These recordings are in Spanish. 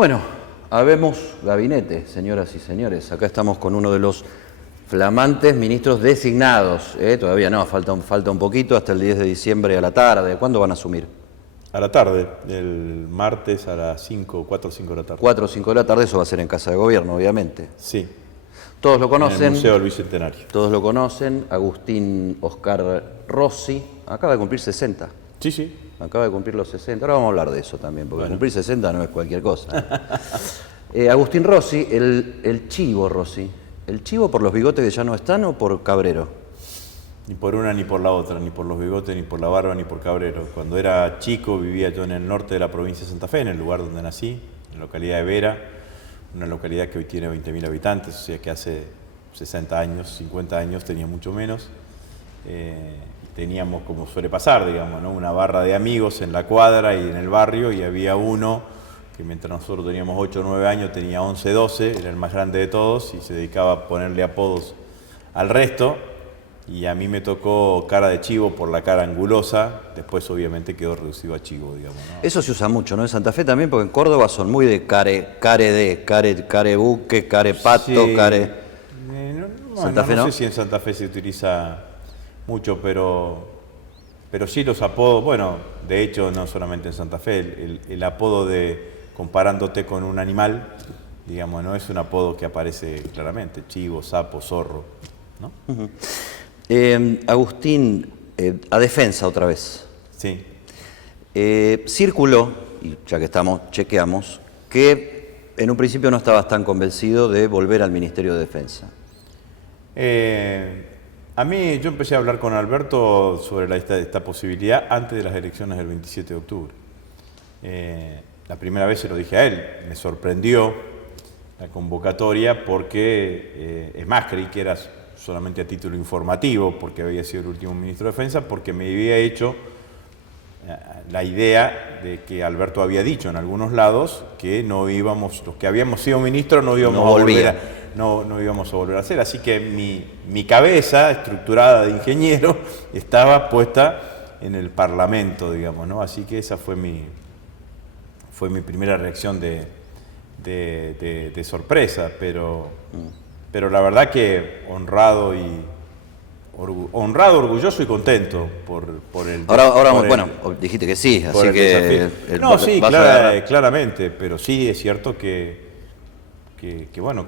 Bueno, habemos gabinete, señoras y señores. Acá estamos con uno de los flamantes ministros designados. Todavía no, falta un poquito, hasta el 10 de diciembre a la tarde. ¿Cuándo van a asumir? A la tarde, el martes a las 4 o 5 de la tarde. 4 o 5 de la tarde, eso va a ser en Casa de Gobierno, obviamente. Sí. Todos lo conocen. En el Museo del Bicentenario. Todos lo conocen. Agustín Oscar Rossi acaba de cumplir 60. Sí, sí. Acaba de cumplir los 60. Ahora vamos a hablar de eso también, porque cumplir 60 no es cualquier cosa. Agustín Rossi, el chivo Rossi. ¿El chivo por los bigotes que ya no están o por Cabrero? Ni por una ni por la otra, ni por los bigotes, ni por la barba, ni por Cabrero. Cuando era chico vivía yo en el norte de la provincia de Santa Fe, en el lugar donde nací, en la localidad de Vera, una localidad que hoy tiene 20.000 habitantes, o sea que hace 60 años, 50 años tenía mucho menos. Teníamos, como suele pasar, digamos, ¿no?, una barra de amigos en la cuadra y en el barrio, y había uno que mientras nosotros teníamos 8 o 9 años tenía 11, 12, era el más grande de todos y se dedicaba a ponerle apodos al resto. Y a mí me tocó cara de chivo por la cara angulosa, después obviamente quedó reducido a chivo, digamos, ¿no? Eso se usa mucho, ¿no? En Santa Fe también, porque en Córdoba son muy de care buque, care pato, Sí. care... Santa Fe, no sé si en Santa Fe se utiliza mucho, pero sí los apodos, bueno, de hecho no solamente en Santa Fe, el apodo de comparándote con un animal, digamos, no es un apodo que aparece claramente, chivo, sapo, zorro, ¿no? Uh-huh. Agustín, a defensa otra vez. Sí. Circuló, y ya que estamos, chequeamos, que en un principio no estabas tan convencido de volver al Ministerio de Defensa. A mí, yo empecé a hablar con Alberto sobre esta posibilidad antes de las elecciones del 27 de octubre. La primera vez se lo dije a él, me sorprendió la convocatoria porque, es más, creí que era solamente a título informativo, porque había sido el último ministro de Defensa, porque me había hecho la idea de que Alberto había dicho en algunos lados que no íbamos, los que habíamos sido ministros no íbamos no íbamos a volver a hacer. Así que mi cabeza estructurada de ingeniero estaba puesta en el Parlamento, digamos, ¿no? Así que esa fue mi primera reacción de sorpresa, pero la verdad que honrado, orgulloso y contento por el... Bueno, dijiste que sí, así que... No, sí, claramente, pero sí es cierto que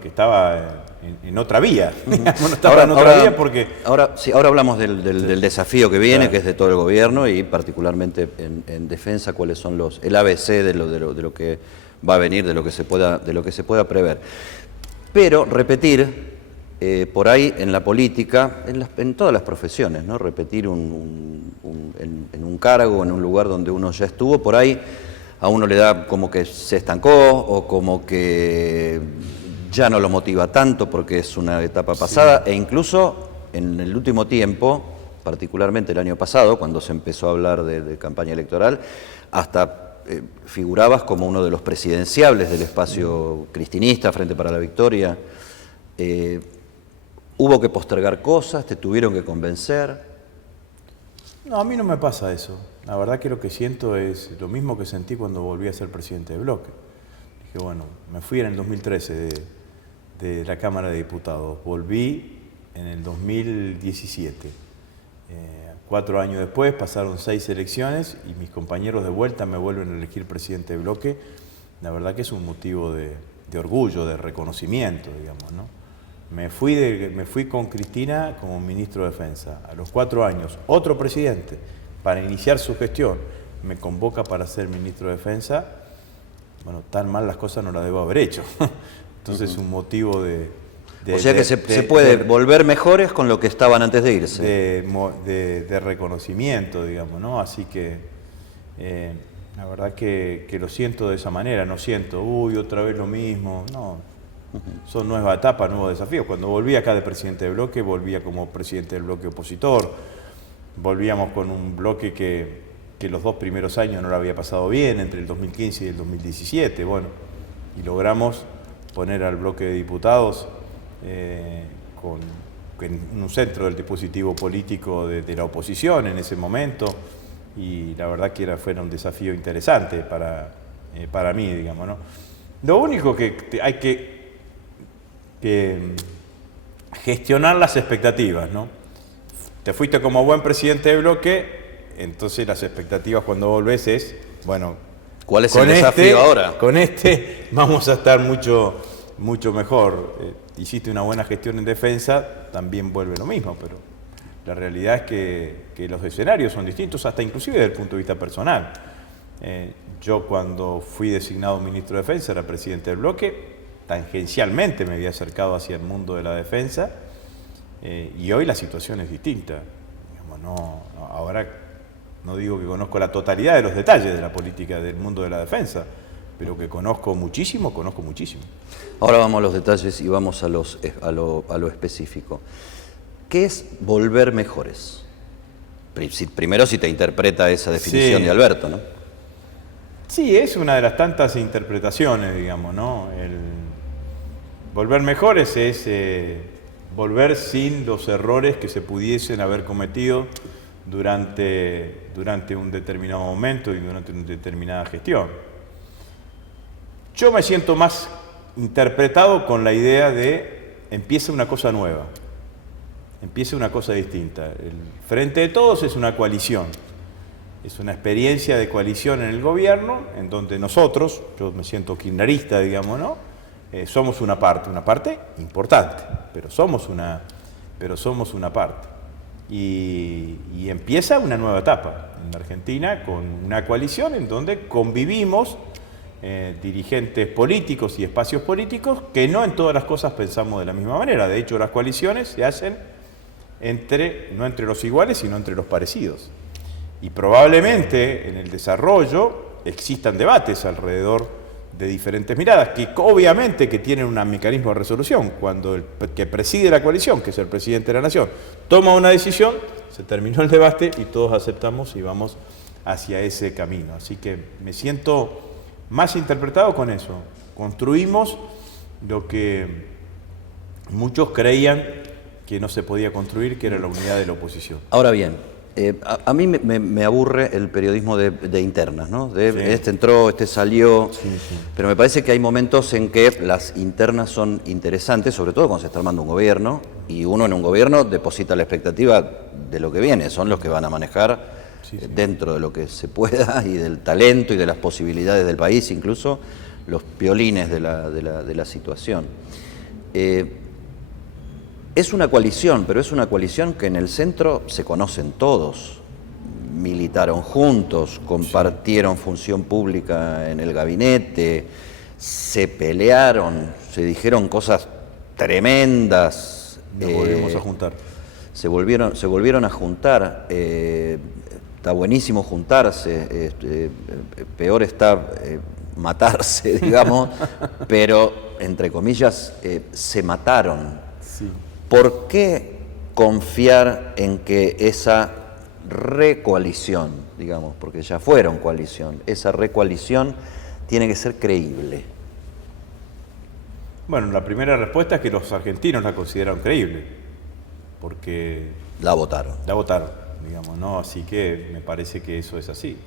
estaba en otra vía. No estaba en otra vía porque... Ahora hablamos del desafío que viene, claro, que es de todo el gobierno y particularmente en defensa, cuáles son el ABC de lo que va a venir, de lo que se pueda prever. Pero repetir, por ahí en la política, en todas las profesiones, ¿no? Repetir en un cargo, en un lugar donde uno ya estuvo, por ahí a uno le da como que se estancó o como que ya no lo motiva tanto porque es una etapa pasada, sí. E incluso en el último tiempo, particularmente el año pasado, cuando se empezó a hablar de campaña electoral, hasta figurabas como uno de los presidenciables del espacio cristinista, Frente para la Victoria. ¿Hubo que postergar cosas? ¿Te tuvieron que convencer? No, a mí no me pasa eso. La verdad que lo que siento es lo mismo que sentí cuando volví a ser presidente de bloque. Dije, bueno, me fui en el 2013 de la Cámara de Diputados. Volví en el 2017. 4 años después pasaron 6 elecciones y mis compañeros de vuelta me vuelven a elegir presidente de bloque. La verdad que es un motivo de orgullo, de reconocimiento, digamos, ¿no? Me fui con Cristina como ministro de Defensa. A los 4 años, otro presidente, para iniciar su gestión, me convoca para ser ministro de Defensa. Bueno, tan mal las cosas no las debo haber hecho. Entonces, un motivo o sea que se puede volver mejores con lo que estaban antes de irse. De reconocimiento, digamos, ¿no? Así que la verdad que lo siento de esa manera. No siento, otra vez lo mismo. No. Son nuevas etapas, nuevos desafíos. Cuando volví acá de presidente de bloque, volvía como presidente del bloque opositor. Volvíamos con un bloque que los 2 primeros años no lo había pasado bien, entre el 2015 y el 2017. Bueno, y logramos poner al bloque de diputados en un centro del dispositivo político de la oposición en ese momento. Y la verdad que fue un desafío interesante para mí, digamos, ¿no? Lo único que hay que gestionar las expectativas, ¿no? Te fuiste como buen presidente de bloque, entonces las expectativas cuando volvés es, bueno, ¿cuál es el desafío ahora? Con este vamos a estar mucho mejor. Hiciste una buena gestión en defensa, también vuelve lo mismo, pero la realidad es que los escenarios son distintos, hasta inclusive desde el punto de vista personal. Yo cuando fui designado ministro de Defensa, era presidente del bloque, tangencialmente me había acercado hacia el mundo de la defensa, y hoy la situación es distinta. Digamos, ahora no digo que conozco la totalidad de los detalles de la política del mundo de la defensa, pero que conozco muchísimo. Ahora vamos a los detalles y vamos a lo específico. ¿Qué es volver mejores? Primero, si te interpreta esa definición Sí. de Alberto, ¿no? Sí, es una de las tantas interpretaciones, digamos, ¿no? El volver mejores es volver sin los errores que se pudiesen haber cometido durante un determinado momento y durante una determinada gestión. Yo me siento más interpretado con la idea de empieza una cosa nueva, empieza una cosa distinta. El Frente de Todos es una coalición. Es una experiencia de coalición en el gobierno, en donde nosotros, yo me siento kirchnerista, digamos, ¿no? Somos una parte importante, pero somos una parte. Y empieza una nueva etapa en la Argentina con una coalición en donde convivimos dirigentes políticos y espacios políticos que no en todas las cosas pensamos de la misma manera. De hecho, las coaliciones se hacen no entre los iguales, sino entre los parecidos. Y probablemente en el desarrollo existan debates alrededor de diferentes miradas, que obviamente que tienen un mecanismo de resolución. Cuando el que preside la coalición, que es el presidente de la Nación, toma una decisión, se terminó el debate y todos aceptamos y vamos hacia ese camino. Así que me siento más interpretado con eso. Construimos lo que muchos creían que no se podía construir, que era la unidad de la oposición. Ahora bien, a mí me aburre el periodismo de internas, ¿no? Sí. Este entró, este salió, Sí. pero me parece que hay momentos en que las internas son interesantes, sobre todo cuando se está armando un gobierno, y uno en un gobierno deposita la expectativa de lo que viene, son los que van a manejar dentro de lo que se pueda y del talento y de las posibilidades del país, incluso los piolines de la situación. Es una coalición, pero es una coalición que en el centro se conocen todos. Militaron juntos, compartieron función pública en el gabinete, se pelearon, se dijeron cosas tremendas. Nos volvemos a juntar. Se volvieron a juntar. Está buenísimo juntarse, peor está matarse, digamos, pero, entre comillas, se mataron. Sí. ¿Por qué confiar en que esa recoalición, digamos, porque ya fueron coalición, esa recoalición tiene que ser creíble? Bueno, la primera respuesta es que los argentinos la consideraron creíble, porque La votaron. digamos, ¿no? Así que me parece que eso es así.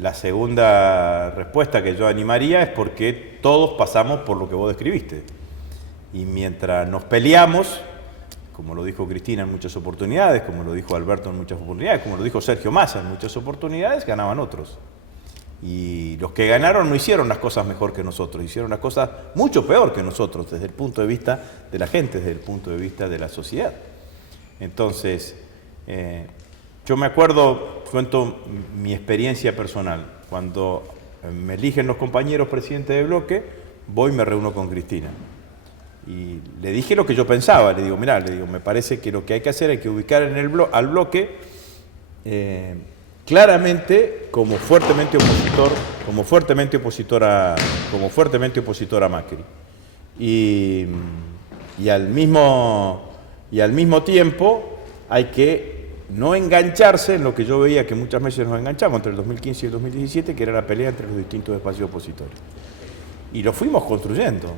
La segunda respuesta que yo animaría es porque todos pasamos por lo que vos describiste. Y mientras nos peleamos, como lo dijo Cristina en muchas oportunidades, como lo dijo Alberto en muchas oportunidades, como lo dijo Sergio Massa en muchas oportunidades, ganaban otros. Y los que ganaron no hicieron las cosas mejor que nosotros, hicieron las cosas mucho peor que nosotros desde el punto de vista de la gente, desde el punto de vista de la sociedad. Entonces, yo me acuerdo, cuento mi experiencia personal, cuando me eligen los compañeros presidentes de bloque, voy y me reúno con Cristina. Y le dije lo que yo pensaba, le digo, mirá, me parece que lo que hay que hacer es que ubicar en al bloque claramente como fuertemente opositor a Macri. Y al mismo tiempo hay que no engancharse en lo que yo veía que muchas veces nos enganchamos entre el 2015 y el 2017, que era la pelea entre los distintos espacios opositores. Y lo fuimos construyendo.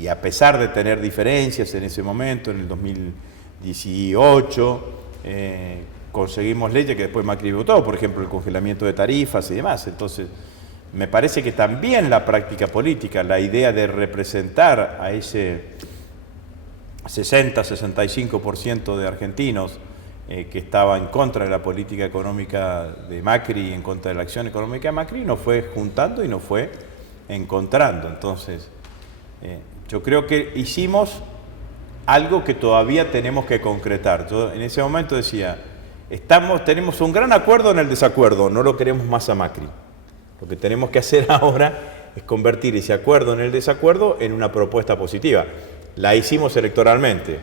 Y a pesar de tener diferencias en ese momento, en el 2018, conseguimos leyes que después Macri votó, por ejemplo, el congelamiento de tarifas y demás. Entonces, me parece que también la práctica política, la idea de representar a ese 60-65% de argentinos que estaba en contra de la política económica de Macri y en contra de la acción económica de Macri, nos fue juntando y nos fue encontrando. Entonces, yo creo que hicimos algo que todavía tenemos que concretar. Yo en ese momento decía, tenemos un gran acuerdo en el desacuerdo, no lo queremos más a Macri. Lo que tenemos que hacer ahora es convertir ese acuerdo en el desacuerdo en una propuesta positiva. La hicimos electoralmente.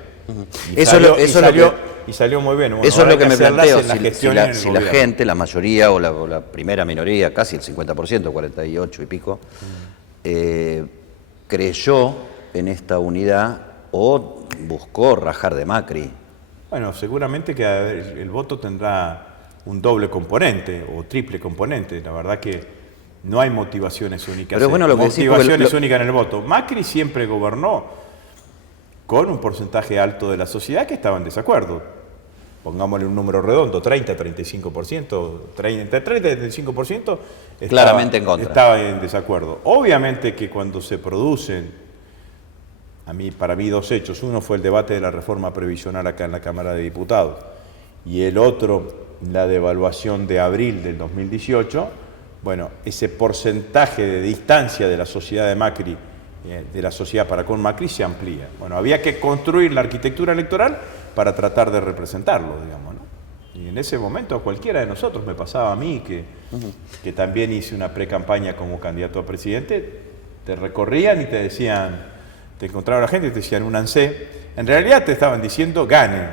Y salió muy bien. Bueno, eso es lo que me planteo. Si la gente, la mayoría o la primera minoría, casi el 50%, 48 y pico, creyó en esta unidad o buscó rajar de Macri. Bueno, seguramente que el voto tendrá un doble componente o triple componente. La verdad que no hay motivaciones únicas. Pero bueno, motivaciones únicas en el voto. Macri siempre gobernó con un porcentaje alto de la sociedad que estaba en desacuerdo. Pongámosle un número redondo, 30-35%, entre 30 y 35% claramente en contra. Estaba en desacuerdo. Obviamente que cuando se producen, para mí dos hechos, uno fue el debate de la reforma previsional acá en la Cámara de Diputados y el otro, la devaluación de abril del 2018, bueno, ese porcentaje de distancia de la sociedad de Macri, de la sociedad para con Macri, se amplía. Bueno, había que construir la arquitectura electoral para tratar de representarlo, digamos, ¿no? Y en ese momento a cualquiera de nosotros, me pasaba a mí, que también hice una pre-campaña como candidato a presidente, te recorrían y te decían, te encontraba la gente y te decían, únanse. En realidad te estaban diciendo, ganen.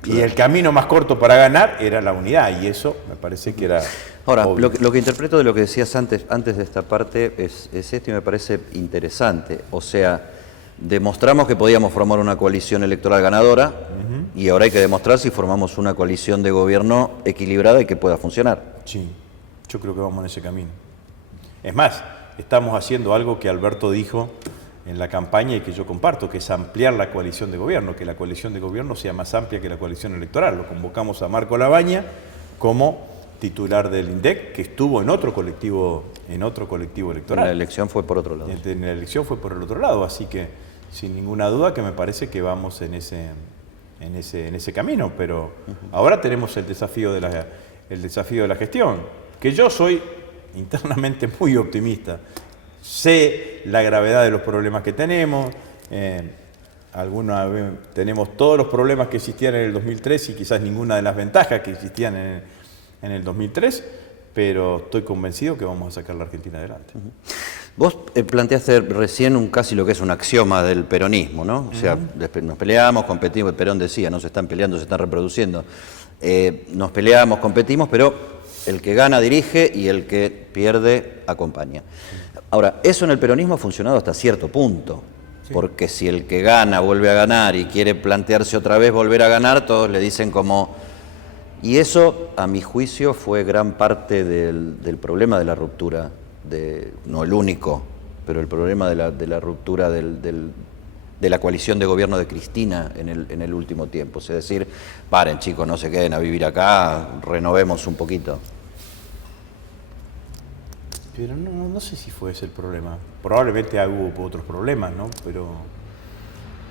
Claro. Y el camino más corto para ganar era la unidad, y eso me parece que era... Ahora, lo que interpreto de lo que decías antes de esta parte es esto y me parece interesante. O sea, demostramos que podíamos formar una coalición electoral ganadora y ahora hay que demostrar si formamos una coalición de gobierno equilibrada y que pueda funcionar. Sí, yo creo que vamos en ese camino. Es más, estamos haciendo algo que Alberto dijo en la campaña y que yo comparto, que es ampliar la coalición de gobierno, que la coalición de gobierno sea más amplia que la coalición electoral. Lo convocamos a Marco Labaña como titular del INDEC, que estuvo en otro colectivo electoral. La elección fue por otro lado. En la elección fue por el otro lado, así que sin ninguna duda que me parece que vamos en ese camino, pero ahora tenemos el desafío de la gestión, que yo soy internamente muy optimista. Sé la gravedad de los problemas que tenemos, tenemos todos los problemas que existían en el 2003 y quizás ninguna de las ventajas que existían en el 2003, pero estoy convencido que vamos a sacar la Argentina adelante. Vos planteaste recién casi lo que es un axioma del peronismo, ¿no? O sea, nos peleamos, competimos, Perón decía, no se están peleando, se están reproduciendo. Nos peleamos, competimos, pero el que gana dirige y el que pierde acompaña. Ahora, eso en el peronismo ha funcionado hasta cierto punto, porque si el que gana vuelve a ganar y quiere plantearse otra vez volver a ganar, todos le dicen como... Y eso, a mi juicio, fue gran parte del problema de la ruptura, no el único, pero el problema de la ruptura de la coalición de gobierno de Cristina en el último tiempo. Es decir, paren chicos, no se queden a vivir acá, renovemos un poquito. Pero no sé si fue ese el problema. Probablemente hubo otros problemas, ¿no? Pero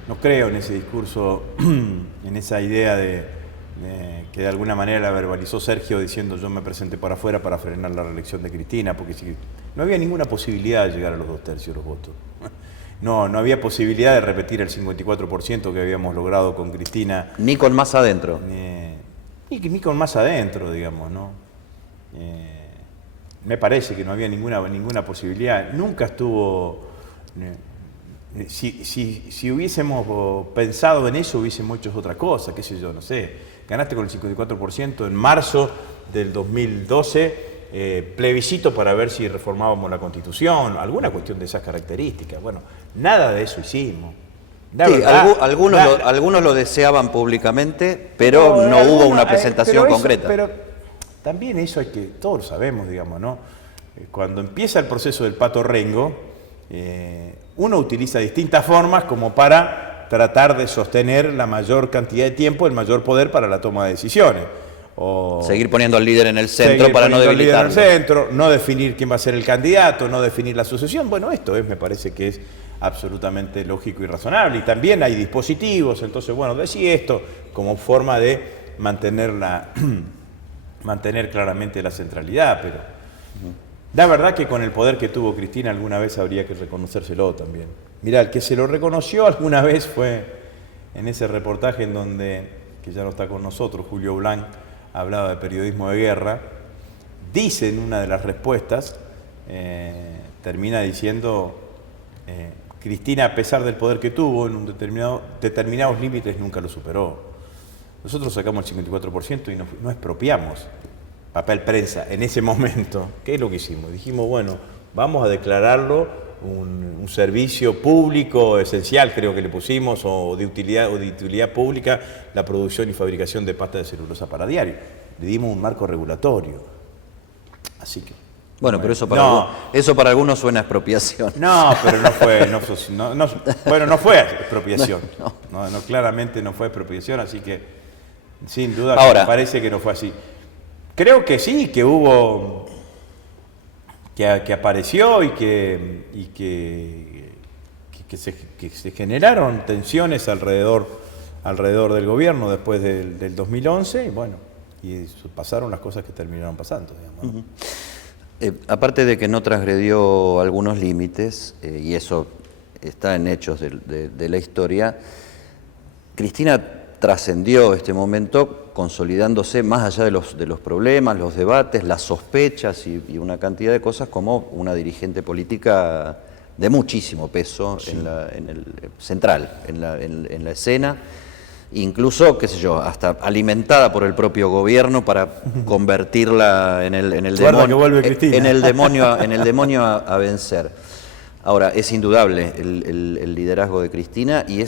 no creo en ese discurso, en esa idea que de alguna manera la verbalizó Sergio diciendo yo me presenté para afuera para frenar la reelección de Cristina, porque no había ninguna posibilidad de llegar a los 2/3 de los votos. No había posibilidad de repetir el 54% que habíamos logrado con Cristina. Ni con más adentro. Ni con más adentro, digamos, ¿no? Me parece que no había ninguna posibilidad. Nunca estuvo... Si hubiésemos pensado en eso, hubiésemos hecho otra cosa, qué sé yo, no sé. Ganaste con el 54% en marzo del 2012, plebiscito para ver si reformábamos la Constitución, alguna cuestión de esas características. Bueno, nada de eso hicimos. Sí, algunos lo deseaban públicamente, pero no hubo una presentación concreta. Pero también eso todos lo sabemos, digamos, ¿no? Cuando empieza el proceso del Pato Rengo, uno utiliza distintas formas como para tratar de sostener la mayor cantidad de tiempo, el mayor poder para la toma de decisiones. o seguir poniendo al líder en el centro seguir para no poniendo al líder en debilitarlo. el centro, no definir quién va a ser el candidato, no definir la sucesión. Bueno, esto me parece que es absolutamente lógico y razonable. Y también hay dispositivos, entonces, bueno, decía esto como forma de mantener claramente la centralidad, pero la verdad que con el poder que tuvo Cristina alguna vez habría que reconocérselo también. Mirá, el que se lo reconoció alguna vez fue en ese reportaje en donde, que ya no está con nosotros, Julio Blanc hablaba de periodismo de guerra. Dice en una de las respuestas, termina diciendo, Cristina, a pesar del poder que tuvo, en determinados límites nunca lo superó. Nosotros sacamos el 54% y no expropiamos papel prensa en ese momento. ¿Qué es lo que hicimos? Dijimos, bueno, vamos a declararlo un servicio público esencial, creo que le pusimos, o de utilidad pública, la producción y fabricación de pasta de celulosa para diario. Le dimos un marco regulatorio. Así que... Bueno, pero eso para algunos suena a expropiación. No, pero no fue expropiación. No, claramente no fue expropiación, así que sin duda Ahora, me parece que no fue así. Creo que sí, que hubo, que apareció y que se generaron tensiones alrededor del gobierno después del 2011, y bueno, y pasaron las cosas que terminaron pasando, digamos. Aparte de que no transgredió algunos límites, y eso está en hechos de la historia, Cristina trascendió este momento consolidándose más allá de los problemas, los debates, las sospechas y una cantidad de cosas como una dirigente política de muchísimo peso, sí, central en la escena, incluso, qué sé yo, hasta alimentada por el propio gobierno para convertirla en el demonio a vencer. Ahora, es indudable el liderazgo de Cristina y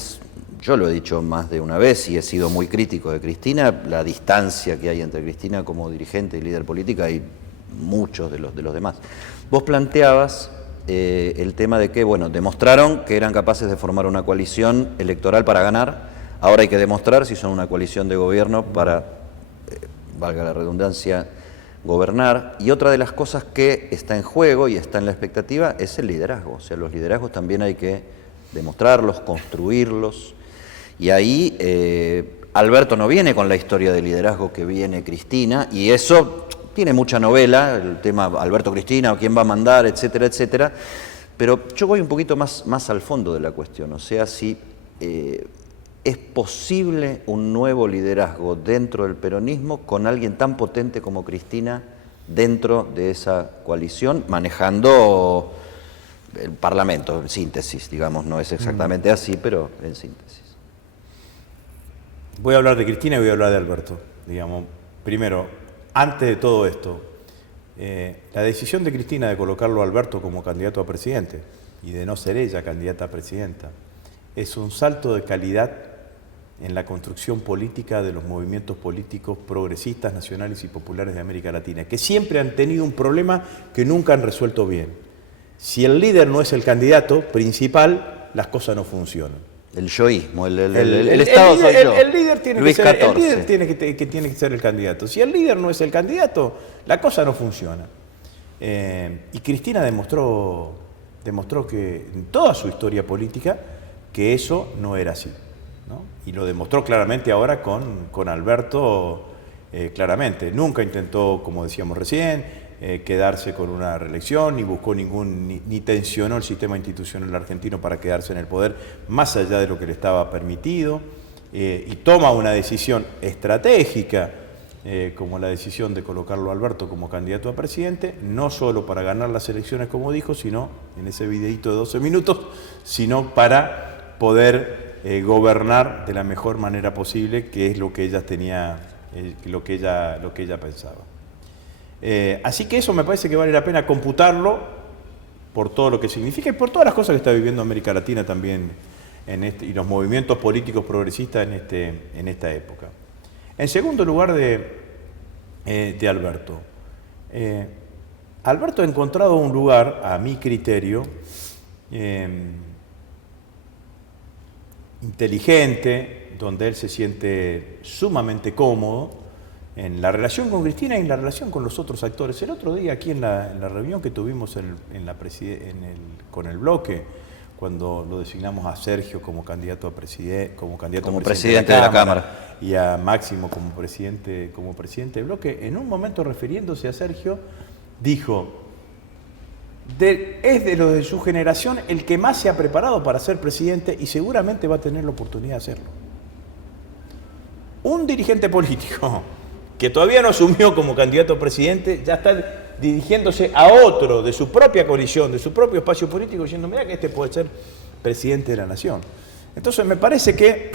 yo lo he dicho más de una vez y he sido muy crítico de Cristina, la distancia que hay entre Cristina como dirigente y líder política y muchos de los demás. Vos planteabas el tema de que, bueno, demostraron que eran capaces de formar una coalición electoral para ganar. Ahora hay que demostrar si son una coalición de gobierno para, valga la redundancia, gobernar. Y otra de las cosas que está en juego y está en la expectativa es el liderazgo. O sea, los liderazgos también hay que demostrarlos, construirlos. Y ahí Alberto no viene con la historia de liderazgo que viene Cristina, y eso tiene mucha novela, el tema Alberto-Cristina, quién va a mandar, etcétera, etcétera. Pero yo voy un poquito más al fondo de la cuestión, o sea, si... ¿es posible un nuevo liderazgo dentro del peronismo con alguien tan potente como Cristina dentro de esa coalición, manejando el Parlamento, en síntesis, digamos, no es exactamente así, pero en síntesis? Voy a hablar de Cristina y voy a hablar de Alberto, digamos. Primero, antes de todo esto, la decisión de Cristina de colocarlo a Alberto como candidato a presidente y de no ser ella candidata a presidenta es un salto de calidad en la construcción política de los movimientos políticos progresistas, nacionales y populares de América Latina, que siempre han tenido un problema que nunca han resuelto bien. Si el líder no es el candidato principal, las cosas no funcionan. El yoísmo, el Estado soy yo. El líder tiene que ser el candidato. Si el líder no es el candidato, la cosa no funciona. Y Cristina demostró que en toda su historia política que eso no era así, ¿no? Y lo demostró claramente ahora con Alberto, claramente. Nunca intentó, como decíamos recién, quedarse con una reelección, ni buscó ni tensionó el sistema institucional argentino para quedarse en el poder más allá de lo que le estaba permitido, y toma una decisión estratégica, como la decisión de colocarlo a Alberto como candidato a presidente, no solo para ganar las elecciones, como dijo, sino, en ese videíto de 12 minutos, sino para poder gobernar de la mejor manera posible, que es lo que ella tenía, lo que ella pensaba. Así que eso me parece que vale la pena computarlo por todo lo que significa y por todas las cosas que está viviendo América Latina también y los movimientos políticos progresistas en esta época. En segundo lugar de Alberto. Alberto ha encontrado un lugar, a mi criterio, inteligente, donde él se siente sumamente cómodo, en la relación con Cristina y en la relación con los otros actores. El otro día aquí en la reunión que tuvimos con el bloque, cuando lo designamos a Sergio como candidato a presidente de la Cámara y a Máximo como presidente del bloque, en un momento refiriéndose a Sergio, dijo, es de los de su generación el que más se ha preparado para ser presidente y seguramente va a tener la oportunidad de hacerlo. Un dirigente político que todavía no asumió como candidato a presidente, ya está dirigiéndose a otro de su propia coalición, de su propio espacio político, diciendo, mira que este puede ser presidente de la nación. Entonces me parece que...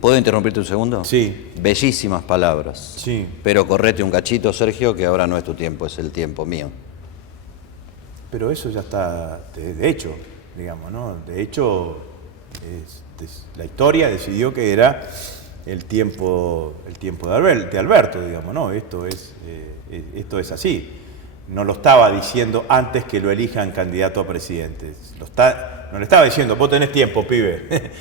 ¿Puedo interrumpirte un segundo? Sí. Bellísimas palabras. Sí. Pero correte un cachito, Sergio, que ahora no es tu tiempo, es el tiempo mío. Pero eso ya está de hecho, digamos, ¿no? De hecho, la historia decidió que era el tiempo de Alberto, digamos, ¿no? Esto es así. No lo estaba diciendo antes que lo elijan candidato a presidente. No le estaba diciendo, vos tenés tiempo, pibe.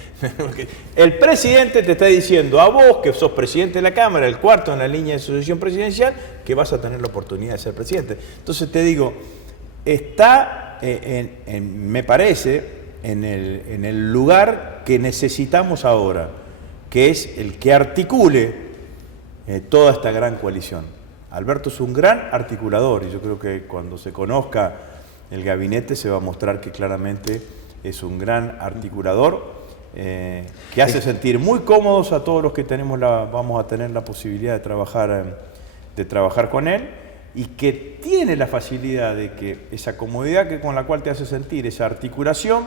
El presidente te está diciendo a vos, que sos presidente de la Cámara, el cuarto en la línea de sucesión presidencial, que vas a tener la oportunidad de ser presidente. Entonces te digo, está, me parece, en el lugar que necesitamos ahora, que es el que articule toda esta gran coalición. Alberto es un gran articulador y yo creo que cuando se conozca el gabinete se va a mostrar que claramente es un gran articulador que hace sentir muy cómodos a todos los que vamos a tener la posibilidad de trabajar con él, y que tiene la facilidad de que esa comodidad con la cual te hace sentir, esa articulación,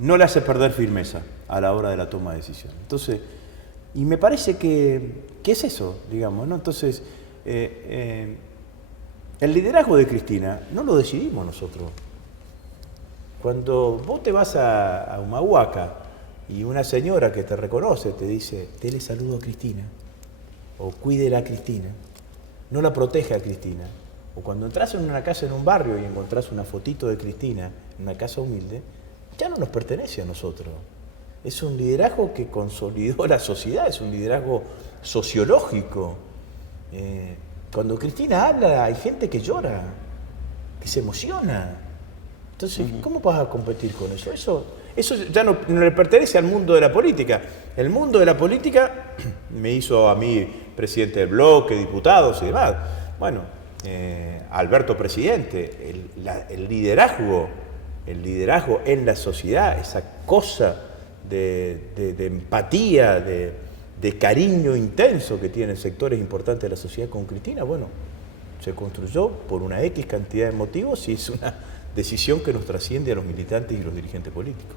no le hace perder firmeza a la hora de la toma de decisión. Entonces, y me parece que es eso, digamos, ¿no? Entonces, el liderazgo de Cristina no lo decidimos nosotros. Cuando vos te vas a Humahuaca y una señora que te reconoce te dice, dele saludo a Cristina, o cuídela a Cristina, no la proteja a Cristina, o cuando entras en una casa en un barrio y encontrás una fotito de Cristina en una casa humilde, ya no nos pertenece a nosotros. Es un liderazgo que consolidó la sociedad, es un liderazgo sociológico. Cuando Cristina habla hay gente que llora, que se emociona. Entonces, ¿cómo vas a competir con eso? Eso ya no le pertenece al mundo de la política. El mundo de la política me hizo a mí presidente del bloque, diputados y demás. Bueno, Alberto presidente, el liderazgo en la sociedad, esa cosa de empatía, de cariño intenso que tienen sectores importantes de la sociedad con Cristina, bueno, se construyó por una X cantidad de motivos y es una decisión que nos trasciende a los militantes y los dirigentes políticos.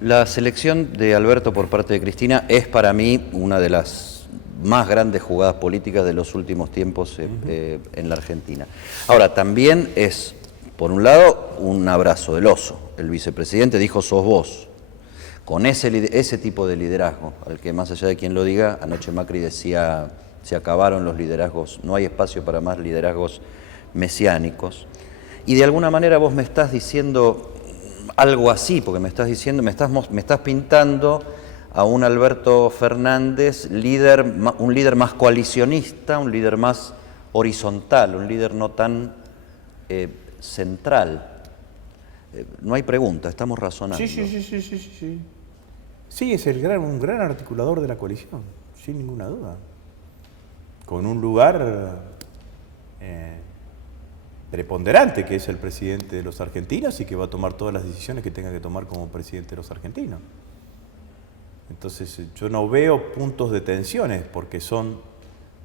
La selección de Alberto por parte de Cristina es para mí una de las más grandes jugadas políticas de los últimos tiempos en la Argentina. Ahora, también es, por un lado, un abrazo del oso. El vicepresidente dijo, sos vos. Con ese tipo de liderazgo, al que más allá de quien lo diga, anoche Macri decía, se acabaron los liderazgos, no hay espacio para más liderazgos mesiánicos. Y de alguna manera vos me estás diciendo algo así, porque me estás pintando a un Alberto Fernández, un líder más coalicionista, un líder más horizontal, un líder no tan central. No hay pregunta, estamos razonando. Sí. Sí, es un gran articulador de la coalición, sin ninguna duda. Con un lugar preponderante, que es el presidente de los argentinos y que va a tomar todas las decisiones que tenga que tomar como presidente de los argentinos. Entonces, yo no veo puntos de tensiones, porque son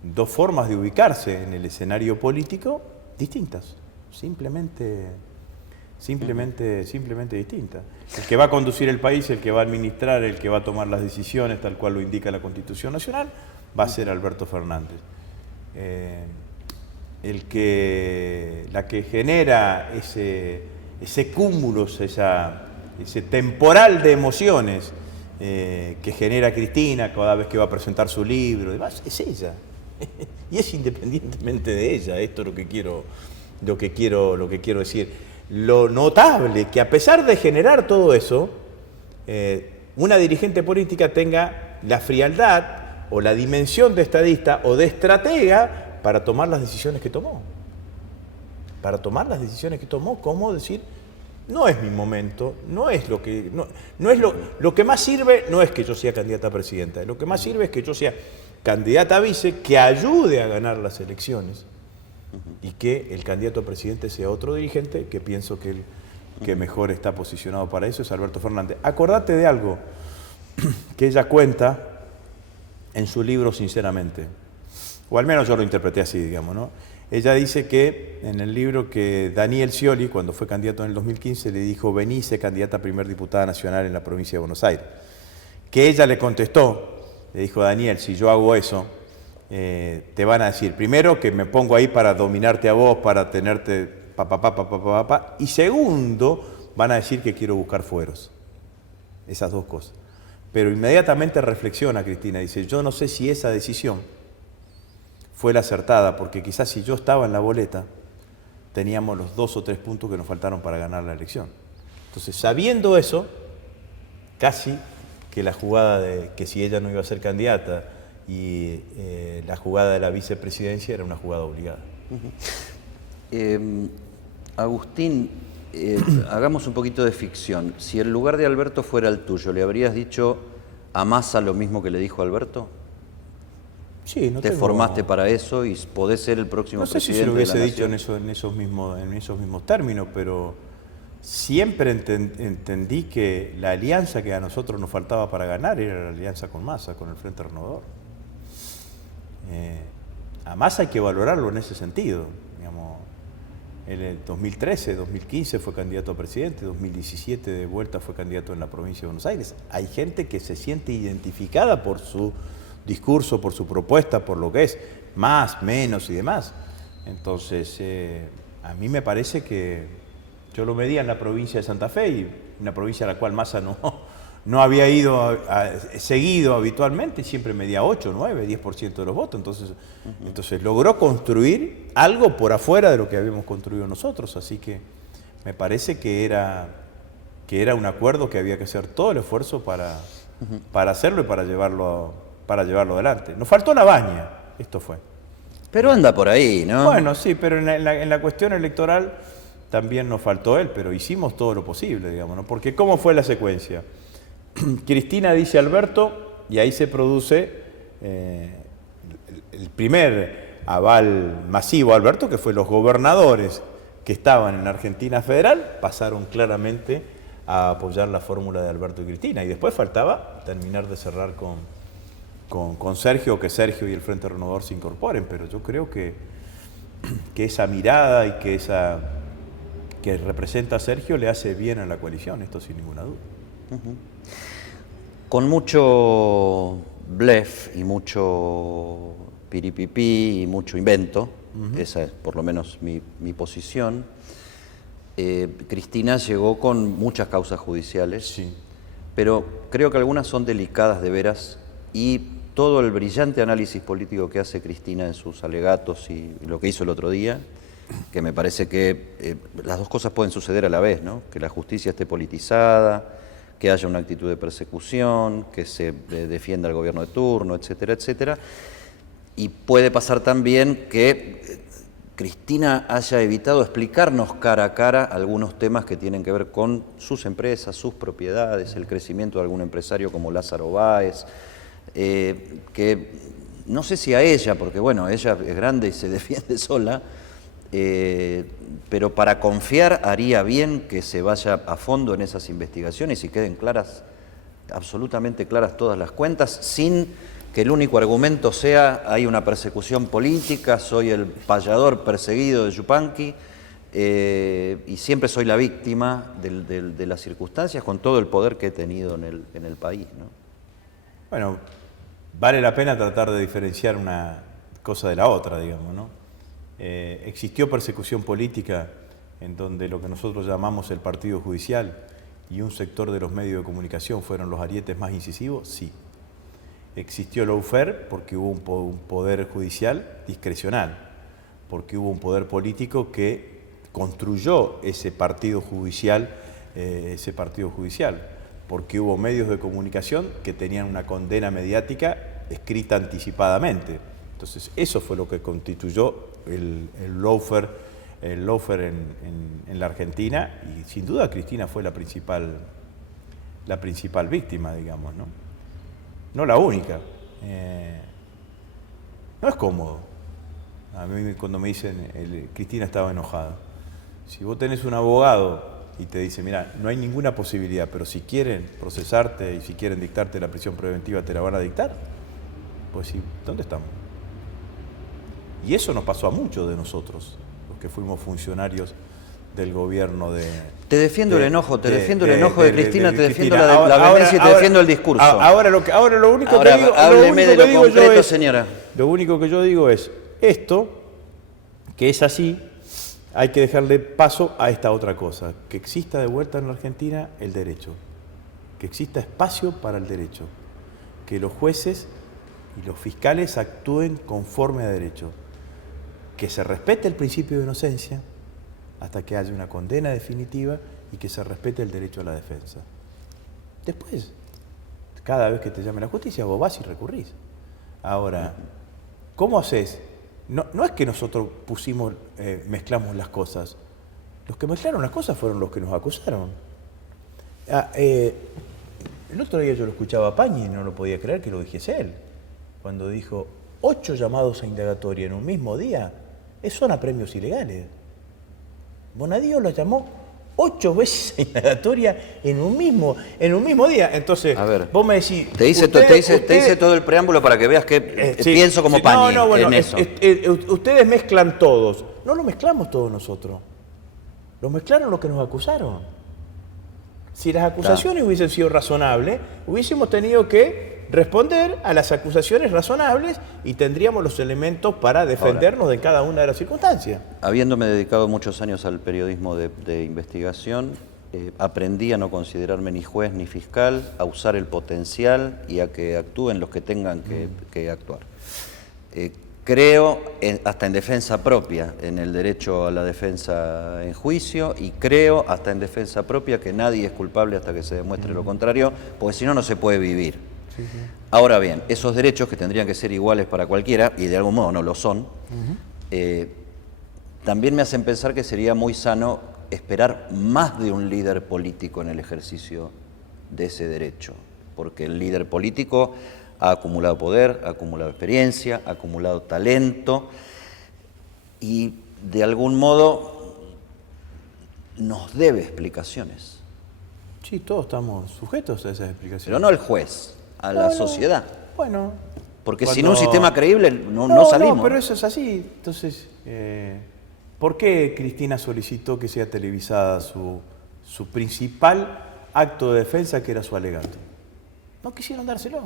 dos formas de ubicarse en el escenario político distintas, simplemente distintas. El que va a conducir el país, el que va a administrar, el que va a tomar las decisiones, tal cual lo indica la Constitución Nacional, va a ser Alberto Fernández. La que genera ese cúmulo, ese temporal de emociones que genera Cristina cada vez que va a presentar su libro y demás, es ella. Y es independientemente de ella, esto es lo que quiero decir. Lo notable que a pesar de generar todo eso, una dirigente política tenga la frialdad o la dimensión de estadista o de estratega para tomar las decisiones que tomó. Para tomar las decisiones que tomó, como decir, no es mi momento, no es lo que... No es lo que más sirve no es que yo sea candidata a presidenta, lo que más sirve es que yo sea candidata a vice, que ayude a ganar las elecciones y que el candidato a presidente sea otro dirigente, que pienso que el que mejor está posicionado para eso es Alberto Fernández. Acordate de algo que ella cuenta en su libro Sinceramente, o al menos yo lo interpreté así, digamos, ¿no? Ella dice que en el libro que Daniel Scioli, cuando fue candidato en el 2015, le dijo, vení, sé candidata a primer diputada nacional en la provincia de Buenos Aires. Que ella le contestó, le dijo, Daniel, si yo hago eso, te van a decir, primero, que me pongo ahí para dominarte a vos, para tenerte y segundo, van a decir que quiero buscar fueros. Esas dos cosas. Pero inmediatamente reflexiona Cristina, dice, yo no sé si esa decisión fue la acertada, porque quizás si yo estaba en la boleta, teníamos los 2 o 3 puntos que nos faltaron para ganar la elección. Entonces, sabiendo eso, casi que la jugada de que si ella no iba a ser candidata y la jugada de la vicepresidencia era una jugada obligada. Agustín, hagamos un poquito de ficción. Si el lugar de Alberto fuera el tuyo, ¿le habrías dicho a Massa lo mismo que le dijo Alberto? Sí, no ¿Te tengo... formaste para eso y podés ser el próximo presidente de la nación? No sé si se lo hubiese dicho en esos mismos términos, pero siempre entendí que la alianza que a nosotros nos faltaba para ganar era la alianza con Massa, con el Frente Renovador. A Massa hay que valorarlo en ese sentido. Digamos, en el 2013, 2015 fue candidato a presidente, 2017 de vuelta fue candidato en la provincia de Buenos Aires. Hay gente que se siente identificada por su discurso, por su propuesta, por lo que es, más, menos y demás. Entonces, a mí me parece que yo lo medía en la provincia de Santa Fe, y una provincia a la cual Massa no había ido seguido habitualmente, y siempre medía 8, 9, 10% de los votos. Entonces logró construir algo por afuera de lo que habíamos construido nosotros. Así que me parece que era un acuerdo que había que hacer todo el esfuerzo para hacerlo y para llevarlo adelante. Nos faltó la baña, esto fue. Pero anda por ahí, ¿no? Bueno, sí, pero en la cuestión electoral también nos faltó él, pero hicimos todo lo posible, digamos, ¿no? Porque ¿cómo fue la secuencia? Cristina dice Alberto, y ahí se produce el primer aval masivo a Alberto, que fue los gobernadores que estaban en la Argentina Federal, pasaron claramente a apoyar la fórmula de Alberto y Cristina. Y después faltaba terminar de cerrar con Sergio, que Sergio y el Frente Renovador se incorporen, pero yo creo que esa mirada y que representa a Sergio le hace bien a la coalición, esto sin ninguna duda. Con mucho blef y mucho piripipí y mucho invento, esa es por lo menos mi posición, Cristina llegó con muchas causas judiciales, sí, pero creo que algunas son delicadas de veras, y todo el brillante análisis político que hace Cristina en sus alegatos y lo que hizo el otro día, que me parece que las dos cosas pueden suceder a la vez, ¿no? Que la justicia esté politizada, que haya una actitud de persecución, que se defienda al gobierno de turno, etcétera, etcétera. Y puede pasar también que Cristina haya evitado explicarnos cara a cara algunos temas que tienen que ver con sus empresas, sus propiedades, el crecimiento de algún empresario como Lázaro Báez, que no sé si a ella, porque bueno, ella es grande y se defiende sola, pero para confiar haría bien que se vaya a fondo en esas investigaciones y queden claras, absolutamente claras todas las cuentas, sin que el único argumento sea hay una persecución política, soy el payador perseguido de Yupanqui y siempre soy la víctima de las circunstancias con todo el poder que he tenido en el país, ¿no? Bueno, vale la pena tratar de diferenciar una cosa de la otra, digamos, ¿no? Existió persecución política en donde lo que nosotros llamamos el partido judicial y un sector de los medios de comunicación fueron los arietes más incisivos, sí. Existió lawfare porque hubo un poder judicial discrecional, porque hubo un poder político que construyó ese partido judicial, porque hubo medios de comunicación que tenían una condena mediática escrita anticipadamente. Entonces, eso fue lo que constituyó el lawfare en la Argentina, y sin duda Cristina fue la principal víctima, digamos, ¿no? No la única. No es cómodo. A mí cuando me dicen, Cristina estaba enojada. Si vos tenés un abogado y te dice, mira, no hay ninguna posibilidad, pero si quieren procesarte y si quieren dictarte la prisión preventiva, te la van a dictar, pues sí, ¿dónde estamos? Y eso nos pasó a muchos de nosotros, los que fuimos funcionarios del gobierno de... Te defiendo el enojo, te defiendo el enojo de Cristina, te defiendo la vehemencia y te defiendo el discurso. Ahora lo único que digo... Hábleme de lo concreto, señora. Lo único que yo digo es, esto, que es así, hay que dejarle paso a esta otra cosa, que exista de vuelta en la Argentina el derecho, que exista espacio para el derecho, que los jueces y los fiscales actúen conforme a derecho, que se respete el principio de inocencia hasta que haya una condena definitiva y que se respete el derecho a la defensa. Después, cada vez que te llame la justicia, vos vas y recurrís. Ahora, ¿cómo haces? No es que nosotros mezclamos las cosas. Los que mezclaron las cosas fueron los que nos acusaron. El otro día yo lo escuchaba a Pañi y no lo podía creer que lo dijese él. Cuando dijo, 8 llamados a indagatoria en un mismo día, son apremios ilegales. Bonadío lo llamó 8 veces a indagatoria en un mismo día. Entonces, a ver, vos me decís... Te hice todo el preámbulo para que veas que pienso como Pañi en eso. Ustedes mezclan todos. No lo mezclamos todos nosotros. Lo mezclaron los que nos acusaron. Si las acusaciones hubiesen sido razonables, hubiésemos tenido que responder a las acusaciones razonables y tendríamos los elementos para defendernos de cada una de las circunstancias. Habiéndome dedicado muchos años al periodismo de investigación, aprendí a no considerarme ni juez ni fiscal, a usar el potencial y a que actúen los que tengan que actuar. Creo, hasta en defensa propia, en el derecho a la defensa en juicio, y creo, hasta en defensa propia, que nadie es culpable hasta que se demuestre lo contrario, porque si no, no se puede vivir. Sí. Ahora bien, esos derechos que tendrían que ser iguales para cualquiera, y de algún modo no lo son, también me hacen pensar que sería muy sano esperar más de un líder político en el ejercicio de ese derecho, porque el líder político ha acumulado poder, ha acumulado experiencia, ha acumulado talento y de algún modo nos debe explicaciones. Sí, todos estamos sujetos a esas explicaciones. Pero no el juez, a la sociedad. Bueno. Porque sin un sistema creíble no salimos. No, pero eso es así. Entonces, ¿por qué Cristina solicitó que sea televisada su principal acto de defensa, que era su alegato? No quisieron dárselo.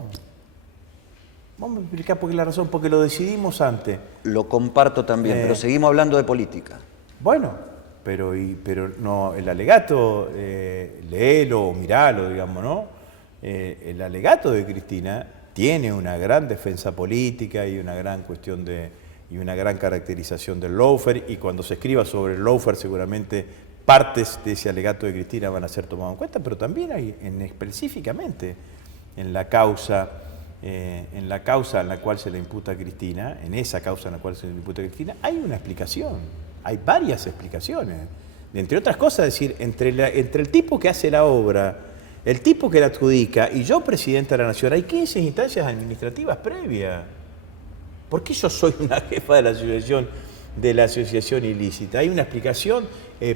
Vamos a explicar por qué la razón, porque lo decidimos antes. Lo comparto también, pero seguimos hablando de política. Bueno, pero no, el alegato, léelo o miralo, digamos, ¿no? El alegato de Cristina tiene una gran defensa política y una gran cuestión y una gran caracterización del lawfare, y cuando se escriba sobre el lawfare seguramente partes de ese alegato de Cristina van a ser tomadas en cuenta, pero también hay específicamente en la causa en la cual se le imputa a Cristina, en esa causa en la cual se le imputa a Cristina, hay una explicación, hay varias explicaciones. Entre otras cosas, decir, entre el tipo que hace la obra, el tipo que la adjudica y yo, presidente de la Nación, hay 15 instancias administrativas previas. ¿Por qué yo soy una jefa de la asociación ilícita? Hay una explicación.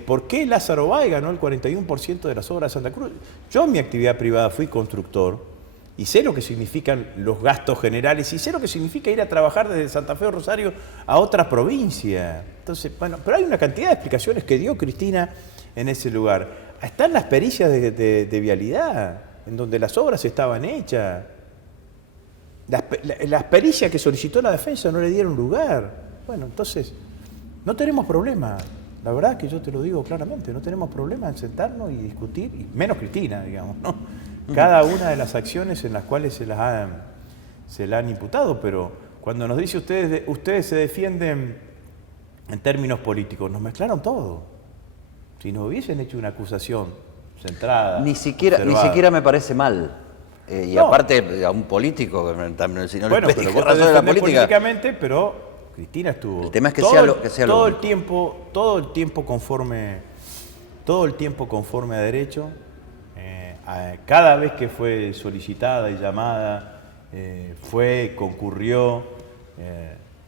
¿Por qué Lázaro Báez ganó el 41% de las obras de Santa Cruz? Yo en mi actividad privada fui constructor y sé lo que significan los gastos generales y sé lo que significa ir a trabajar desde Santa Fe o Rosario a otra provincia. Entonces, bueno, pero hay una cantidad de explicaciones que dio Cristina en ese lugar. Están las pericias de vialidad, en donde las obras estaban hechas. Las pericias que solicitó la defensa no le dieron lugar. Bueno, entonces, no tenemos problema. La verdad que yo te lo digo claramente, no tenemos problema en sentarnos y discutir, y menos Cristina, digamos, ¿no? Cada una de las acciones en las cuales se la han imputado, pero cuando nos dice ustedes se defienden en términos políticos, nos mezclaron todo. Si nos hubiesen hecho una acusación centrada, ni siquiera me parece mal. y No. aparte a un político, también, si no Bueno, le pero pedís vos te razón de la defendés política. políticamente, pero Cristina estuvo. El tema es que todo sea el- lo- que sea lo todo el único. tiempo, todo el tiempo conforme a derecho. Cada vez que fue solicitada y llamada, concurrió.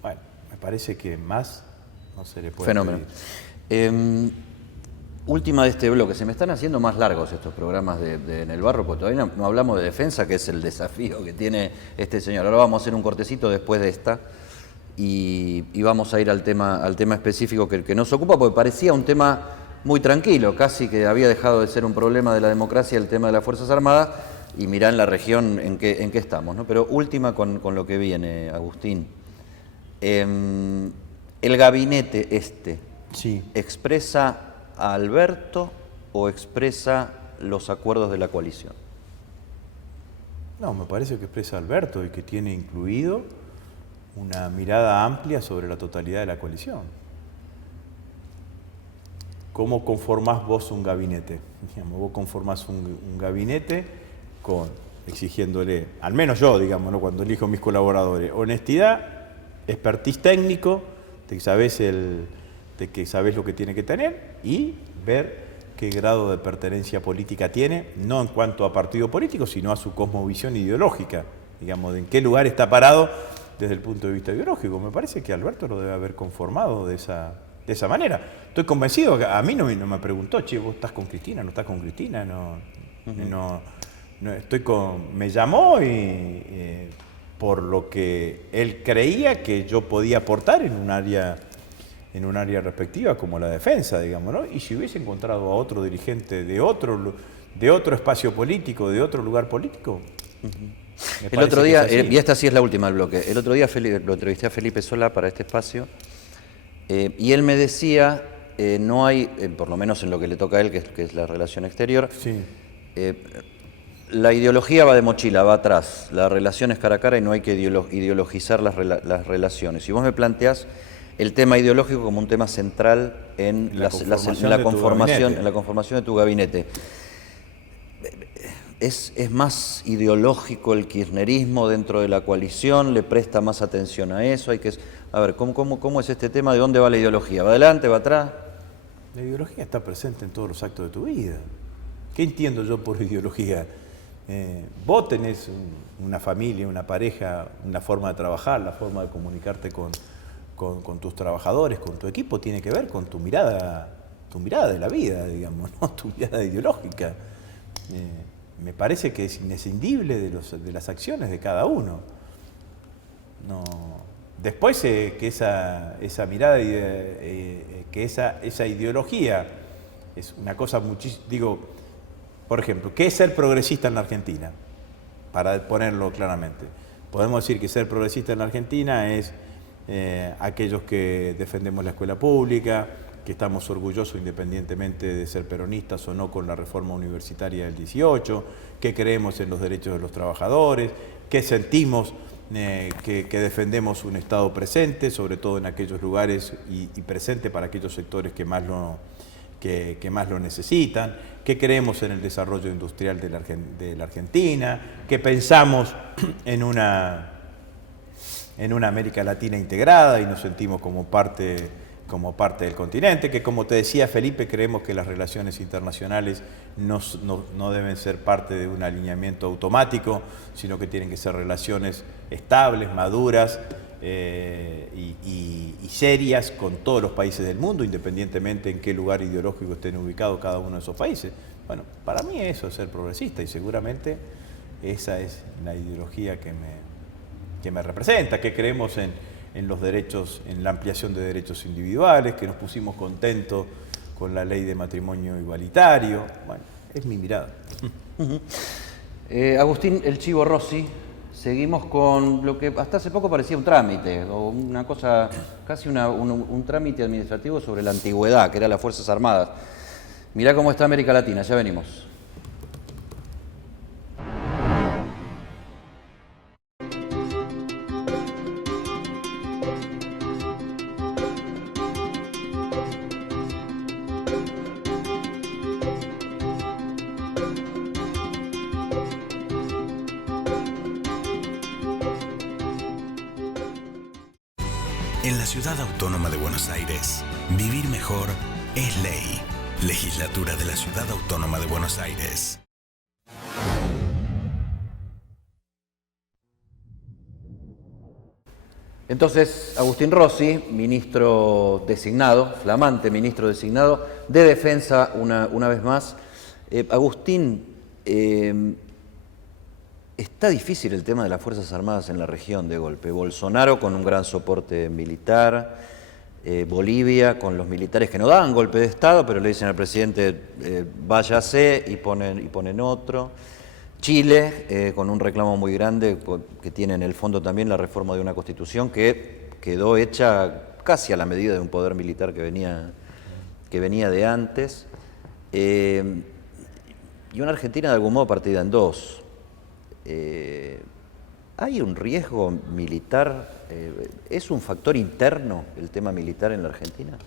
Bueno, me parece que más no se le puede Fenómeno. pedir. Última de este bloque. Se me están haciendo más largos estos programas de En el Barro, porque todavía no hablamos de defensa, que es el desafío que tiene este señor. Ahora vamos a hacer un cortecito después de esta y vamos a ir al tema específico que nos ocupa, porque parecía un tema muy tranquilo, casi que había dejado de ser un problema de la democracia el tema de las Fuerzas Armadas, y mirá en la región en que estamos, ¿no? Pero última con lo que viene, Agustín. El gabinete Sí. ¿expresa a Alberto o expresa los acuerdos de la coalición? No, me parece que expresa Alberto y que tiene incluido una mirada amplia sobre la totalidad de la coalición. ¿Cómo conformás vos un gabinete? Digamos, vos conformás un gabinete exigiéndole, al menos yo, digamos, ¿no? Cuando elijo mis colaboradores, honestidad, expertise técnico, de que sabés lo que tiene que tener y ver qué grado de pertenencia política tiene, no en cuanto a partido político, sino a su cosmovisión ideológica, digamos, de en qué lugar está parado desde el punto de vista ideológico. Me parece que Alberto lo debe haber conformado de esa manera. Estoy convencido, a mí no me preguntó, che, ¿vos estás con Cristina? ¿No estás con Cristina? Me llamó y por lo que él creía que yo podía aportar en un área respectiva como la defensa, digamos, ¿no? Y si hubiese encontrado a otro dirigente de otro espacio político, de otro lugar político. El otro día, y esta sí es la última del bloque, el otro día lo entrevisté a Felipe Solá para este espacio, y él me decía, no hay, por lo menos en lo que le toca a él, que es la relación exterior, Sí. La ideología va de mochila, va atrás, la relación es cara a cara y no hay que ideologizar las relaciones. Y vos me planteás el tema ideológico como un tema central en la conformación de tu gabinete. ¿Es más ideológico el kirchnerismo dentro de la coalición? ¿Le presta más atención a eso? A ver, ¿cómo es este tema? ¿De dónde va la ideología? ¿Va adelante, va atrás? La ideología está presente en todos los actos de tu vida. ¿Qué entiendo yo por ideología? Vos tenés una familia, una pareja, una forma de trabajar, la forma de comunicarte con tus trabajadores, con tu equipo, tiene que ver con tu mirada de la vida, digamos, ¿no? Tu mirada ideológica. Me parece que es inscindible de las acciones de cada uno. No. Después que esa mirada, que esa ideología es una cosa muchísimo. Digo, por ejemplo, ¿qué es ser progresista en la Argentina? Para ponerlo claramente. Podemos decir que ser progresista en la Argentina es aquellos que defendemos la escuela pública, que estamos orgullosos independientemente de ser peronistas o no con la reforma universitaria del 18, que creemos en los derechos de los trabajadores, que sentimos que defendemos un Estado presente, sobre todo en aquellos lugares y presente para aquellos sectores que más lo necesitan, que creemos en el desarrollo industrial de la Argentina, que pensamos en una América Latina integrada y nos sentimos como parte del continente, que como te decía Felipe, creemos que las relaciones internacionales no deben ser parte de un alineamiento automático, sino que tienen que ser relaciones estables, maduras y serias con todos los países del mundo, independientemente en qué lugar ideológico estén ubicados cada uno de esos países. Bueno, para mí eso es ser progresista y seguramente esa es la ideología que me representa, que creemos en los derechos, en la ampliación de derechos individuales, que nos pusimos contentos con la ley de matrimonio igualitario. Bueno, es mi mirada. Agustín El Chivo Rossi, seguimos con lo que hasta hace poco parecía un trámite, o una cosa, casi un trámite administrativo sobre la antigüedad, que eran las Fuerzas Armadas. Mirá cómo está América Latina, ya venimos. En la Ciudad Autónoma de Buenos Aires, vivir mejor es ley. Legislatura de la Ciudad Autónoma de Buenos Aires. Entonces, Agustín Rossi, ministro designado, flamante ministro designado de Defensa una vez más. Agustín, está difícil el tema de las Fuerzas Armadas en la región de golpe. Bolsonaro con un gran soporte militar, Bolivia con los militares que no daban golpe de Estado, pero le dicen al presidente váyase y ponen otro. Chile, con un reclamo muy grande que tiene en el fondo también la reforma de una constitución que quedó hecha casi a la medida de un poder militar que venía de antes. Y una Argentina de algún modo partida en dos. ¿Hay un riesgo militar? ¿Es un factor interno el tema militar en la Argentina?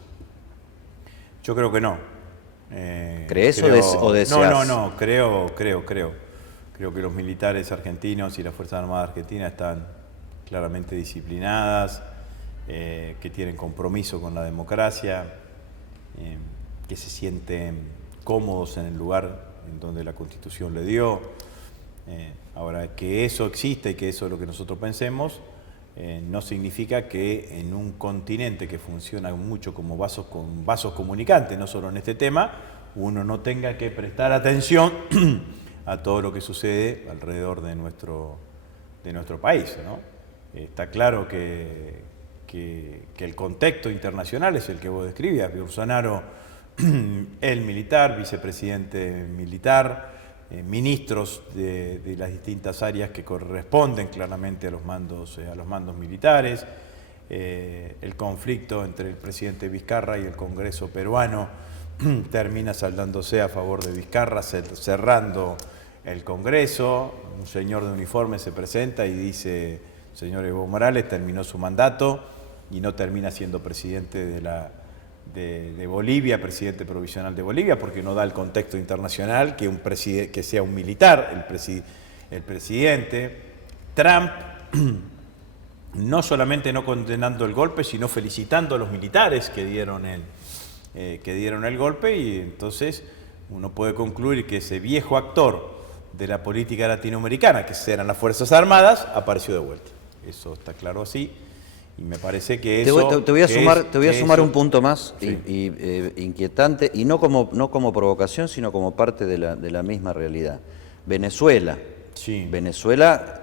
Yo creo que no. ¿Crees o deseas? No, creo. Creo que los militares argentinos y las Fuerzas Armadas argentinas están claramente disciplinadas, que tienen compromiso con la democracia, que se sienten cómodos en el lugar en donde la Constitución le dio. Ahora, que eso existe y que eso es lo que nosotros pensemos, no significa que en un continente que funciona mucho como vasos comunicantes, no solo en este tema, uno no tenga que prestar atención a todo lo que sucede alrededor de nuestro país, ¿no? Está claro que el contexto internacional es el que vos describías. Bolsonaro, el militar, vicepresidente militar, ministros de las distintas áreas que corresponden claramente a los mandos militares, el conflicto entre el presidente Vizcarra y el Congreso peruano termina saldándose a favor de Vizcarra, cerrando el Congreso. Un señor de uniforme se presenta y dice: señor Evo Morales terminó su mandato y no termina siendo presidente de Bolivia, presidente provisional de Bolivia, porque no da el contexto internacional que sea un militar el presidente. Trump, no solamente no condenando el golpe, sino felicitando a los militares que dieron el golpe, y entonces uno puede concluir que ese viejo actor de la política latinoamericana, que eran las Fuerzas Armadas, apareció de vuelta. Eso está claro así, y me parece que eso... Te voy a sumar un punto más, sí, inquietante, y no como provocación, sino como parte de la misma realidad. Venezuela. Sí. Venezuela,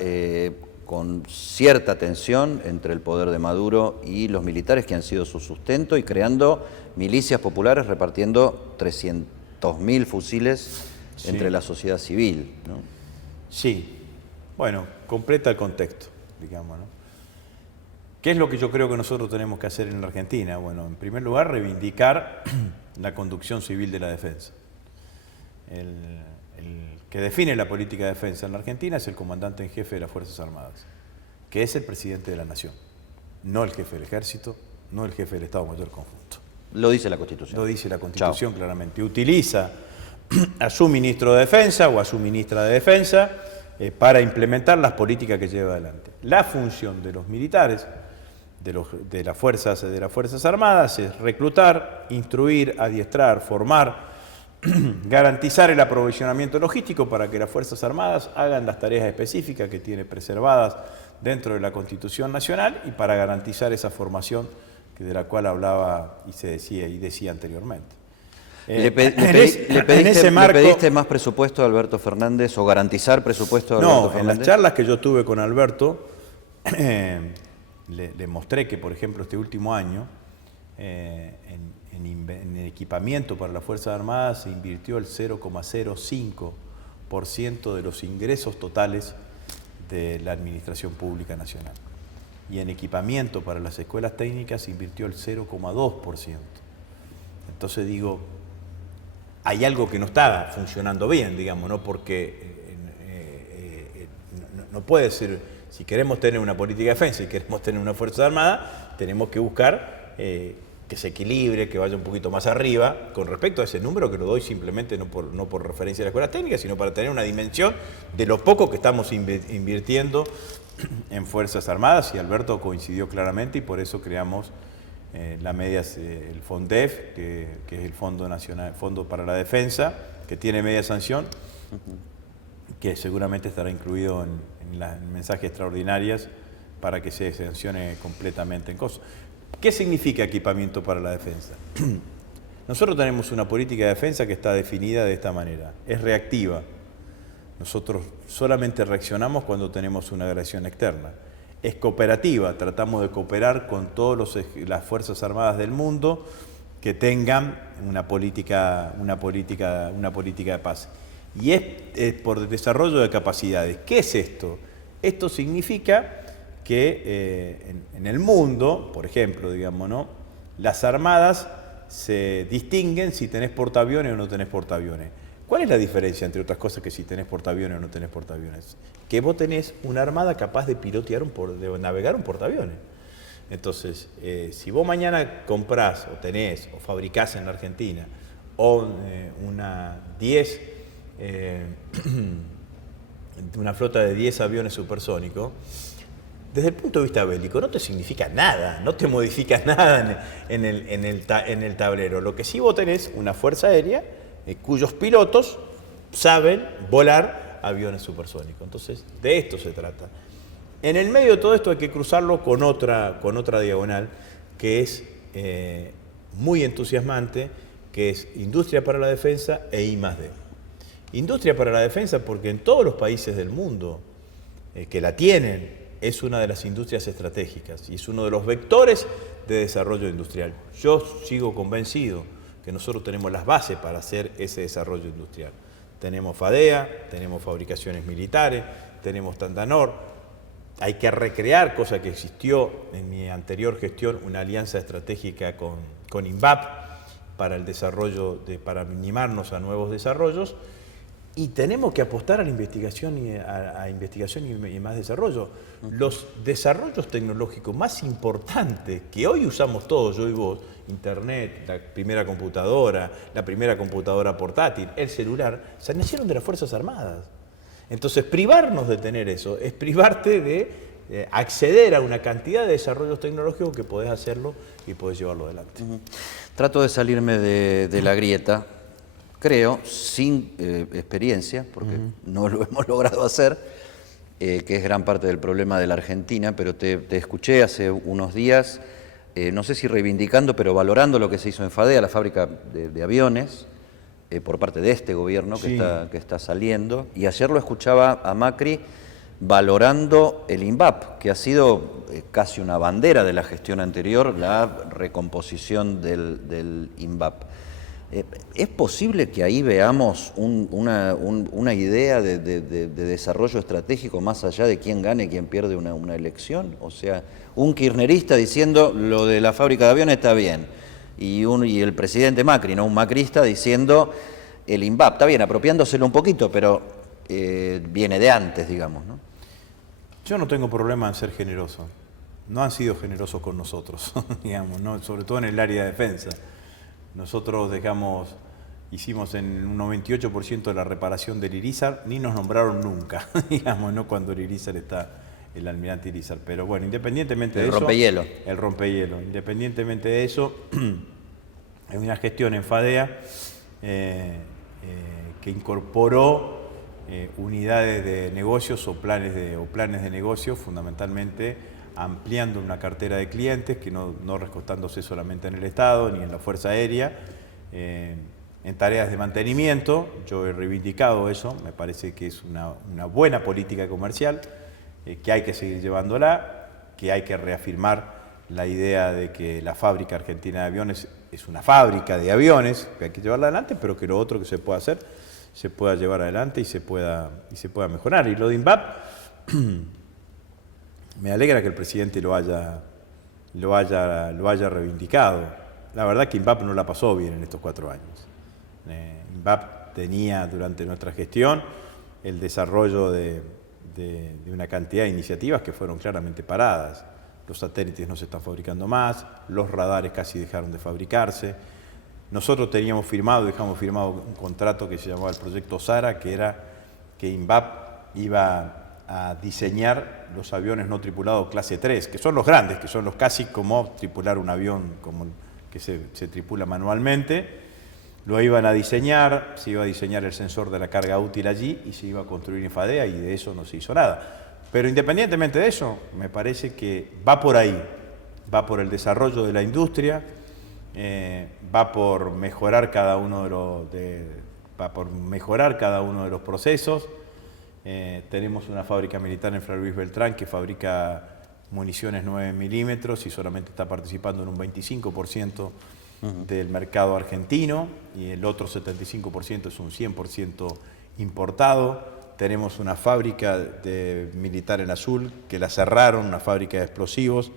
con cierta tensión entre el poder de Maduro y los militares que han sido su sustento, y creando milicias populares repartiendo 300.000 fusiles entre la sociedad civil, ¿no? Sí. Bueno, completa el contexto, digamos, ¿no? ¿Qué es lo que yo creo que nosotros tenemos que hacer en la Argentina? Bueno, en primer lugar, reivindicar la conducción civil de la defensa. El que define la política de defensa en la Argentina es el comandante en jefe de las Fuerzas Armadas, que es el presidente de la Nación, no el jefe del Ejército, no el jefe del Estado Mayor Conjunto. Lo dice la Constitución. Lo dice la Constitución. Chao. Claramente. Utiliza a su ministro de Defensa o a su ministra de Defensa para implementar las políticas que lleva adelante. La función de los militares, de las Fuerzas Armadas, es reclutar, instruir, adiestrar, formar, garantizar el aprovisionamiento logístico para que las Fuerzas Armadas hagan las tareas específicas que tiene preservadas dentro de la Constitución Nacional, y para garantizar esa formación de la cual hablaba y decía anteriormente. ¿Le pediste más presupuesto a Alberto Fernández o garantizar presupuesto a Alberto Fernández? No, en las charlas que yo tuve con Alberto, le mostré que, por ejemplo, este último año, en equipamiento para las Fuerzas Armadas se invirtió el 0,05% de los ingresos totales de la Administración Pública Nacional. Y en equipamiento para las escuelas técnicas se invirtió el 0,2%. Entonces digo, hay algo que no está funcionando bien, digamos, ¿no? Porque no puede ser, si queremos tener una política de defensa y queremos tener una Fuerza Armada, tenemos que buscar que se equilibre, que vaya un poquito más arriba, con respecto a ese número que lo doy simplemente no por referencia a las escuelas técnicas, sino para tener una dimensión de lo poco que estamos invirtiendo en Fuerzas Armadas, y Alberto coincidió claramente, y por eso creamos el FONDEF, que es el Fondo Nacional, Fondo para la Defensa, que tiene media sanción, que seguramente estará incluido en las mensajes extraordinarias para que se sancione completamente en cosas. ¿Qué significa equipamiento para la defensa? Nosotros tenemos una política de defensa que está definida de esta manera, es reactiva. Nosotros solamente reaccionamos cuando tenemos una agresión externa. Es cooperativa, tratamos de cooperar con todas las Fuerzas Armadas del mundo que tengan una política de paz. Y es por desarrollo de capacidades. ¿Qué es esto? Esto significa que en el mundo, por ejemplo, digamos, ¿no?, las armadas se distinguen si tenés portaaviones o no tenés portaaviones. ¿Cuál es la diferencia, entre otras cosas, que si tenés portaaviones o no tenés portaaviones? Que vos tenés una armada capaz de pilotear, de navegar un portaaviones. Entonces, si vos mañana comprás o tenés o fabricás en la Argentina una flota de 10 aviones supersónicos, desde el punto de vista bélico no te significa nada, no te modifica nada en el tablero. Lo que sí vos tenés una fuerza aérea cuyos pilotos saben volar aviones supersónicos. Entonces, de esto se trata. En el medio de todo esto hay que cruzarlo con otra diagonal que es muy entusiasmante, que es Industria para la Defensa e I+D. Industria para la Defensa porque en todos los países del mundo que la tienen es una de las industrias estratégicas y es uno de los vectores de desarrollo industrial. Yo sigo convencido que nosotros tenemos las bases para hacer ese desarrollo industrial. Tenemos FADEA, tenemos fabricaciones militares, tenemos Tandanor. Hay que recrear, cosa que existió en mi anterior gestión, una alianza estratégica con INVAP para el desarrollo, para animarnos a nuevos desarrollos. Y tenemos que apostar a la investigación y más desarrollo. Los desarrollos tecnológicos más importantes que hoy usamos todos, yo y vos, Internet, la primera computadora portátil, el celular, se nacieron de las Fuerzas Armadas. Entonces, privarnos de tener eso es privarte de acceder a una cantidad de desarrollos tecnológicos que podés hacerlo y podés llevarlo adelante. Trato de salirme de la grieta. Creo, sin experiencia, porque no lo hemos logrado hacer, que es gran parte del problema de la Argentina, pero te escuché hace unos días, no sé si reivindicando, pero valorando lo que se hizo en FADEA, la fábrica de aviones, por parte de este gobierno que, sí, que está saliendo, y ayer lo escuchaba a Macri valorando el INVAP, que ha sido casi una bandera de la gestión anterior, la recomposición del INVAP. ¿Es posible que ahí veamos una idea de desarrollo estratégico más allá de quién gane y quién pierde una elección? O sea, un kirchnerista diciendo lo de la fábrica de aviones está bien, y el presidente Macri, ¿no?, un macrista diciendo el INVAP, está bien, apropiándoselo un poquito, pero viene de antes, digamos, ¿no? Yo no tengo problema en ser generoso. No han sido generosos con nosotros, digamos, ¿no?, sobre todo en el área de defensa. Nosotros hicimos en un 98% de la reparación del Irizar, ni nos nombraron nunca, digamos, ¿no?, cuando el Irizar está, el almirante Irizar. Pero bueno, independientemente de eso... El rompehielo. Independientemente de eso, hay una gestión en FADEA que incorporó unidades de negocios o planes de negocio, fundamentalmente ampliando una cartera de clientes, que no recostándose solamente en el Estado ni en la Fuerza Aérea, en tareas de mantenimiento. Yo he reivindicado eso, me parece que es una buena política comercial, que hay que seguir llevándola, que hay que reafirmar la idea de que la fábrica argentina de aviones es una fábrica de aviones, que hay que llevarla adelante, pero que lo otro que se pueda hacer se pueda llevar adelante y se pueda mejorar. Y lo de INVAP, me alegra que el presidente lo haya reivindicado. La verdad que INVAP no la pasó bien en estos 4 años. INVAP tenía durante nuestra gestión el desarrollo de una cantidad de iniciativas que fueron claramente paradas. Los satélites no se están fabricando más, los radares casi dejaron de fabricarse. Nosotros dejamos firmado un contrato que se llamaba el Proyecto SARA, que era que INVAP iba a diseñar los aviones no tripulados clase 3, que son los grandes, que son los casi como tripular un avión como que se tripula manualmente. Lo iban a diseñar, se iba a diseñar el sensor de la carga útil allí y se iba a construir en FADEA, y de eso no se hizo nada. Pero independientemente de eso, me parece que va por ahí, va por el desarrollo de la industria, va por mejorar cada uno de los procesos. Tenemos una fábrica militar en Fray Luis Beltrán que fabrica municiones 9 milímetros y solamente está participando en un 25% del mercado argentino, y el otro 75% es un 100% importado. Tenemos una fábrica militar en Azul que la cerraron, una fábrica de explosivos.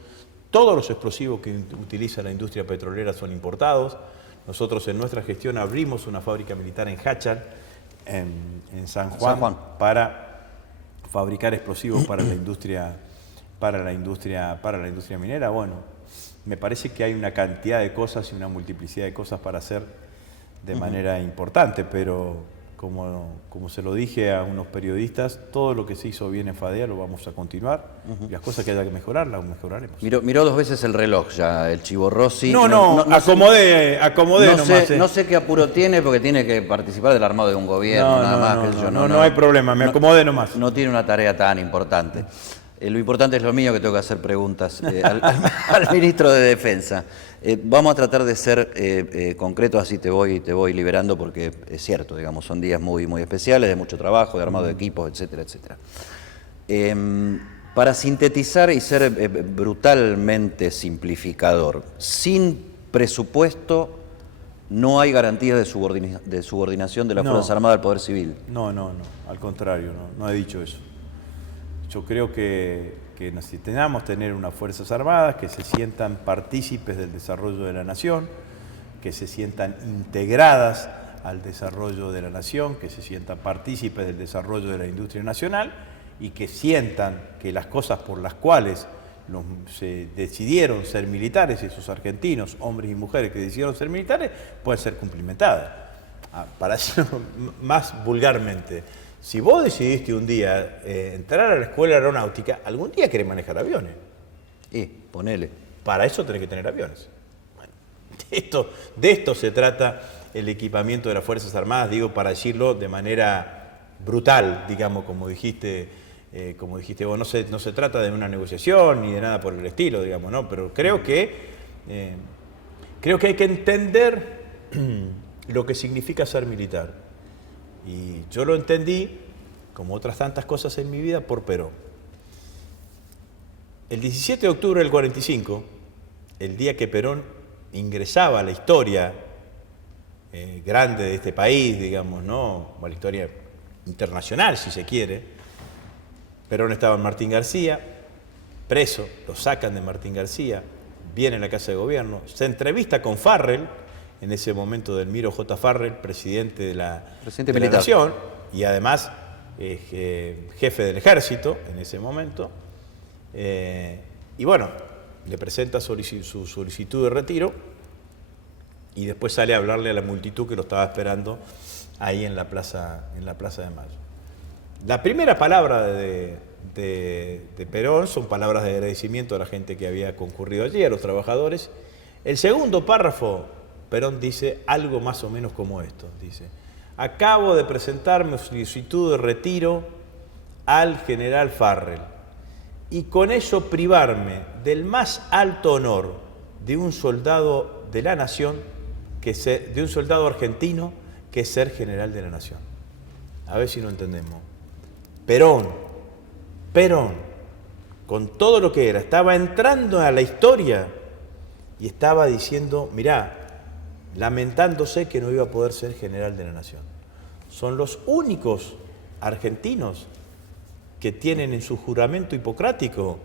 Todos los explosivos que utiliza la industria petrolera son importados. Nosotros en nuestra gestión abrimos una fábrica militar en Hachal, en San Juan, para fabricar explosivos para la industria minera. Bueno, me parece que hay una cantidad de cosas y una multiplicidad de cosas para hacer de manera importante, pero como se lo dije a unos periodistas, todo lo que se hizo bien en FADEA lo vamos a continuar, y las cosas que haya que mejorar, las mejoraremos. Miró 2 veces el reloj ya, el Chivo Rossi. Acomodé nomás. No sé qué apuro tiene, porque tiene que participar del armado de un gobierno, no hay problema, me acomodé nomás. No tiene una tarea tan importante. Lo importante es lo mío, que tengo que hacer preguntas al ministro de Defensa. Vamos a tratar de ser concretos, así te voy liberando, porque es cierto, digamos, son días muy, muy especiales, de mucho trabajo, de armado de equipos, etcétera, etcétera. Para sintetizar y ser brutalmente simplificador, sin presupuesto no hay garantía de subordinación de las Fuerzas Armadas al Poder Civil. No, al contrario, no he dicho eso. Yo creo que necesitamos tener unas Fuerzas Armadas que se sientan partícipes del desarrollo de la nación, que se sientan integradas al desarrollo de la nación, que se sientan partícipes del desarrollo de la industria nacional, y que sientan que las cosas por las cuales se decidieron ser militares, esos argentinos, hombres y mujeres que decidieron ser militares, pueden ser cumplimentadas. Para decirlo más vulgarmente, si vos decidiste un día entrar a la escuela aeronáutica, algún día querés manejar aviones. Ponele. Para eso tenés que tener aviones. Bueno, de esto se trata el equipamiento de las Fuerzas Armadas, digo, para decirlo de manera brutal, digamos, como dijiste vos. No se trata de una negociación ni de nada por el estilo, digamos, ¿no? Pero creo que hay que entender lo que significa ser militar. Y yo lo entendí, como otras tantas cosas en mi vida, por Perón. El 17 de octubre del 45, el día que Perón ingresaba a la historia grande de este país, digamos, ¿no? A la historia internacional, si se quiere, Perón estaba en Martín García, preso, lo sacan de Martín García, viene a la Casa de Gobierno, se entrevista con Farrell, en ese momento Delmiro J. Farrell, presidente de la Nación, y además jefe del Ejército en ese momento, y bueno, le presenta su solicitud de retiro, y después sale a hablarle a la multitud que lo estaba esperando ahí en la Plaza de Mayo. La primera palabra de Perón son palabras de agradecimiento a la gente que había concurrido allí, a los trabajadores. El segundo párrafo, Perón dice algo más o menos como esto, dice: acabo de presentar mi solicitud de retiro al general Farrell, y con eso privarme del más alto honor de un soldado de la nación, de un soldado argentino, que es ser general de la nación. A ver si no entendemos. Perón, con todo lo que era, estaba entrando a la historia y estaba diciendo, mirá, lamentándose que no iba a poder ser general de la nación. Son los únicos argentinos que tienen en su juramento hipocrático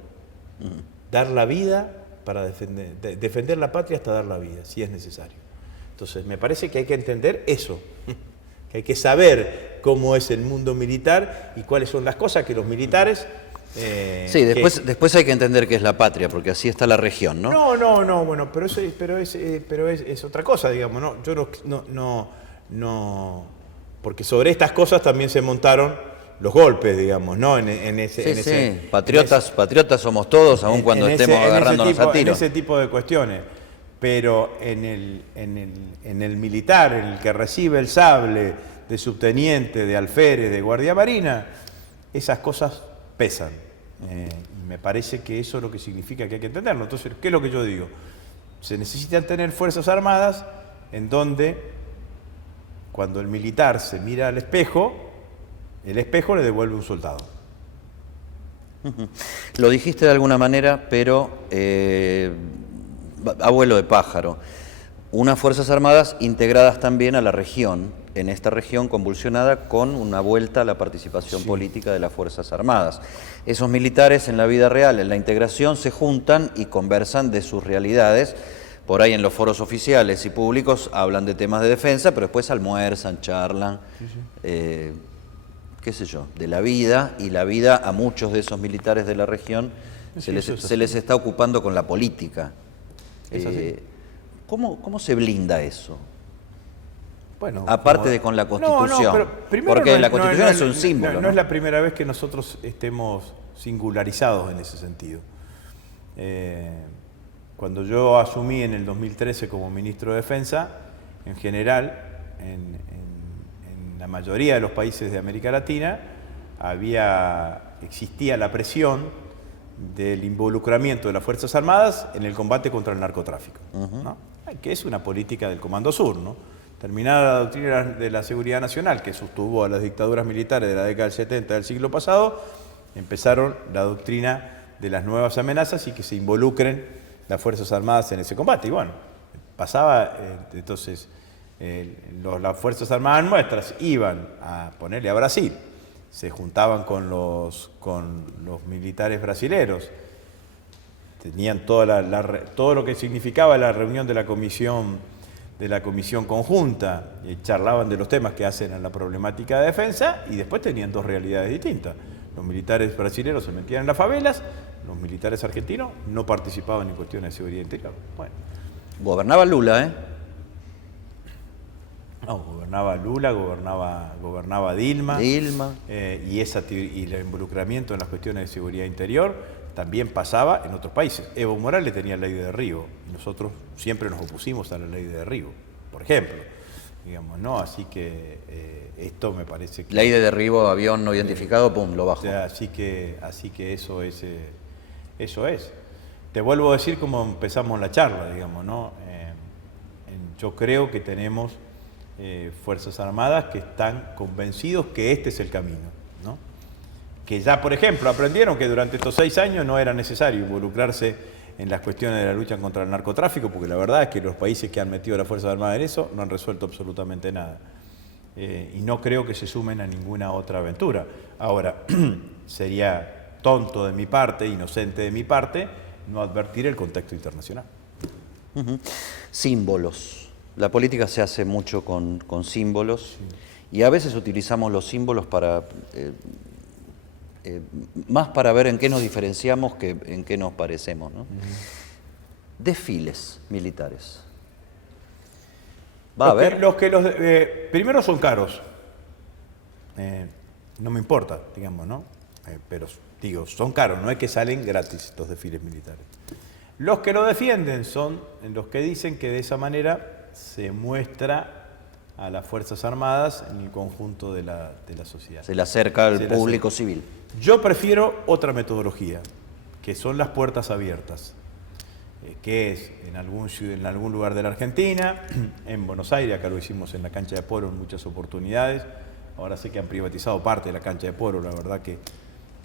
dar la vida para defender la patria hasta dar la vida, si es necesario. Entonces, me parece que hay que entender eso, que hay que saber cómo es el mundo militar y cuáles son las cosas que los militares... sí, después hay que entender qué es la patria, porque así está la región, ¿no? No, bueno, pero es otra cosa, digamos, ¿no? Yo no, porque sobre estas cosas también se montaron los golpes, digamos, ¿no? Patriotas somos todos, aun cuando estemos agarrándonos a tiros. En ese tipo de cuestiones. Pero en el militar, en el que recibe el sable de subteniente, de alférez, de guardia marina, esas cosas pesan. Me parece que eso es lo que significa que hay que entenderlo. Entonces, ¿qué es lo que yo digo? Se necesitan tener fuerzas armadas en donde, cuando el militar se mira al espejo, el espejo le devuelve un soldado. Lo dijiste de alguna manera, pero abuelo de pájaro. Unas Fuerzas Armadas integradas también a la región, en esta región convulsionada, con una vuelta a la participación política de las Fuerzas Armadas. Esos militares en la vida real, en la integración, se juntan y conversan de sus realidades. Por ahí en los foros oficiales y públicos hablan de temas de defensa, pero después almuerzan, charlan, qué sé yo, de la vida, y la vida a muchos de esos militares de la región se les está ocupando con la política. ¿Cómo se blinda eso? Bueno, aparte de con la Constitución, porque la Constitución es un símbolo. No es la primera vez que nosotros estemos singularizados en ese sentido. Cuando yo asumí en el 2013 como ministro de Defensa, en general, en la mayoría de los países de América Latina, existía la presión del involucramiento de las Fuerzas Armadas en el combate contra el narcotráfico, ¿no? Que es una política del Comando Sur, ¿no? Terminada la doctrina de la seguridad nacional, que sostuvo a las dictaduras militares de la década del 70 del siglo pasado, empezaron la doctrina de las nuevas amenazas y que se involucren las Fuerzas Armadas en ese combate. Y bueno, pasaba, entonces, las Fuerzas Armadas nuestras iban a ponerle a Brasil, se juntaban con los militares brasileros, tenían todo lo que significaba la reunión de la comisión conjunta, charlaban de los temas que hacen a la problemática de defensa, y después tenían dos realidades distintas. Los militares brasileños se metían en las favelas, los militares argentinos no participaban en cuestiones de seguridad interior. Bueno. Gobernaba Lula, ¿eh? No, gobernaba Lula, gobernaba Dilma. Y el involucramiento en las cuestiones de seguridad interior también pasaba en otros países. Evo Morales tenía ley de derribo, y nosotros siempre nos opusimos a la ley de derribo, por ejemplo. Digamos, ¿no? Así que esto me parece que... Ley de derribo, avión no identificado, pum, lo bajo. O sea, así que eso es. Te vuelvo a decir cómo empezamos la charla, digamos, ¿no? Yo creo que tenemos Fuerzas Armadas que están convencidos que este es el camino, ¿no? Que ya, por ejemplo, aprendieron que durante estos 6 años no era necesario involucrarse en las cuestiones de la lucha contra el narcotráfico, porque la verdad es que los países que han metido a las Fuerzas Armadas en eso no han resuelto absolutamente nada. Y no creo que se sumen a ninguna otra aventura. Ahora, sería tonto de mi parte, inocente de mi parte, no advertir el contexto internacional. Símbolos. La política se hace mucho con símbolos, y a veces utilizamos los símbolos para... más para ver en qué nos diferenciamos que en qué nos parecemos, ¿no? Desfiles militares. ¿Va a haber? Primero son caros. No me importa, digamos, ¿no? Pero digo, son caros, no es que salen gratis estos desfiles militares. Los que lo defienden son los que dicen que de esa manera se muestra a las Fuerzas Armadas en el conjunto de la sociedad. Se le acerca al público civil. Yo prefiero otra metodología, que son las puertas abiertas, que es en algún lugar de la Argentina, en Buenos Aires, acá lo hicimos en la cancha de Poro en muchas oportunidades. Ahora sé que han privatizado parte de la cancha de Poro, la verdad que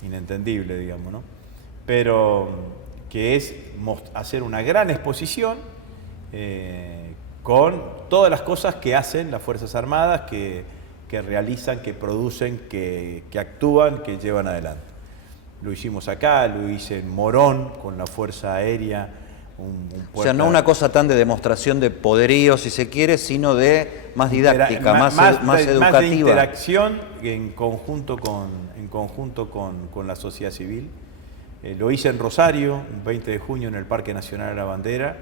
inentendible, digamos, ¿no? Pero que es hacer una gran exposición con todas las cosas que hacen las Fuerzas Armadas, que realizan, que producen, que actúan, que llevan adelante. Lo hicimos acá, lo hice en Morón con la Fuerza Aérea. O sea, no una cosa tan de demostración de poderío, si se quiere, sino de más didáctica, más educativa. Más de interacción en conjunto con la sociedad civil. Lo hice en Rosario, el 20 de junio, en el Parque Nacional de la Bandera,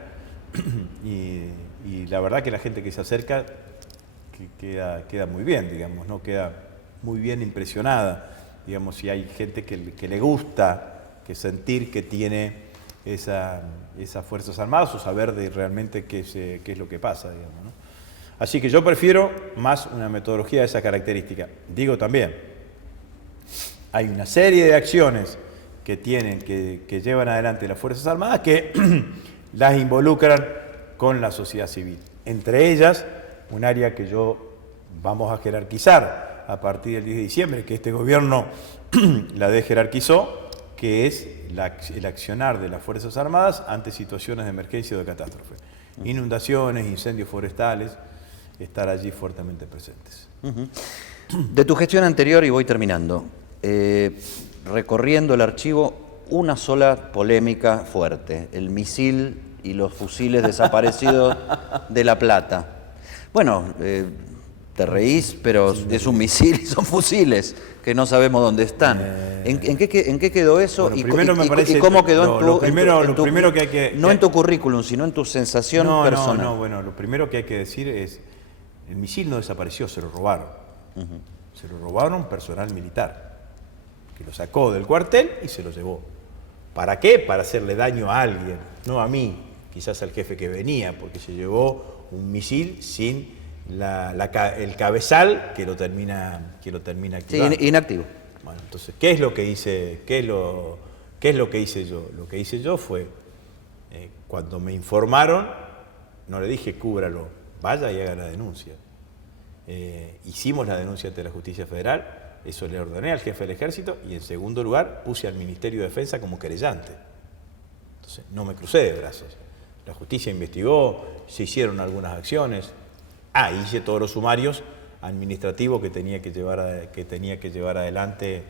y la verdad que la gente que se acerca queda muy bien, digamos, ¿no? Queda muy bien impresionada digamos, si hay gente que le gusta que sentir que tiene esas Fuerzas Armadas o saber de realmente qué es lo que pasa, digamos, ¿no? Así que yo prefiero más una metodología de esa característica. Digo también, hay una serie de acciones que llevan adelante las Fuerzas Armadas que las involucran con la sociedad civil. Entre ellas, un área que vamos a jerarquizar a partir del 10 de diciembre, que este gobierno la desjerarquizó, que es el accionar de las Fuerzas Armadas ante situaciones de emergencia o de catástrofe. Inundaciones, incendios forestales, estar allí fuertemente presentes. De tu gestión anterior, y voy terminando, recorriendo el archivo, una sola polémica fuerte, el misil y los fusiles desaparecidos de La Plata. Bueno, te reís, pero es un misil y son fusiles que no sabemos dónde están. ¿En qué quedó eso? Bueno, primero me parece, ¿Y cómo quedó lo primero que hay que... No en tu currículum, sino en tu sensación personal. Bueno, lo primero que hay que decir es, el misil no desapareció, se lo robaron. Se lo robaron personal militar, que lo sacó del cuartel y se lo llevó. ¿Para qué? Para hacerle daño a alguien, no a mí, quizás al jefe que venía, porque se llevó un misil sin el cabezal que lo termina activando. Sí, inactivo. Bueno, entonces, ¿qué es lo que hice? ¿Qué es lo que hice yo? Lo que hice yo fue, cuando me informaron, no le dije cúbralo, vaya y haga la denuncia. Hicimos la denuncia ante la Justicia Federal, eso le ordené al jefe del Ejército, y en segundo lugar puse al Ministerio de Defensa como querellante. Entonces, no me crucé de brazos. La justicia investigó, se hicieron algunas acciones. Hice todos los sumarios administrativos que tenía que llevar adelante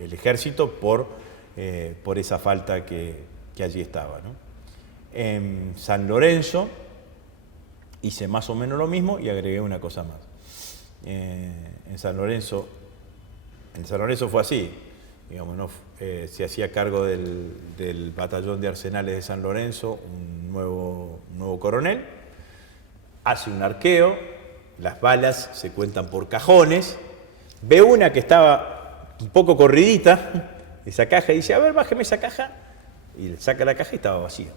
el Ejército por esa falta que allí estaba, ¿no? En San Lorenzo hice más o menos lo mismo y agregué una cosa más. En San Lorenzo fue así, digamos, ¿no? Se hacía cargo del batallón de arsenales de San Lorenzo un nuevo coronel, hace un arqueo, las balas se cuentan por cajones, ve una que estaba un poco corridita, esa caja, y dice, a ver, bájeme esa caja, y le saca la caja y estaba vacía.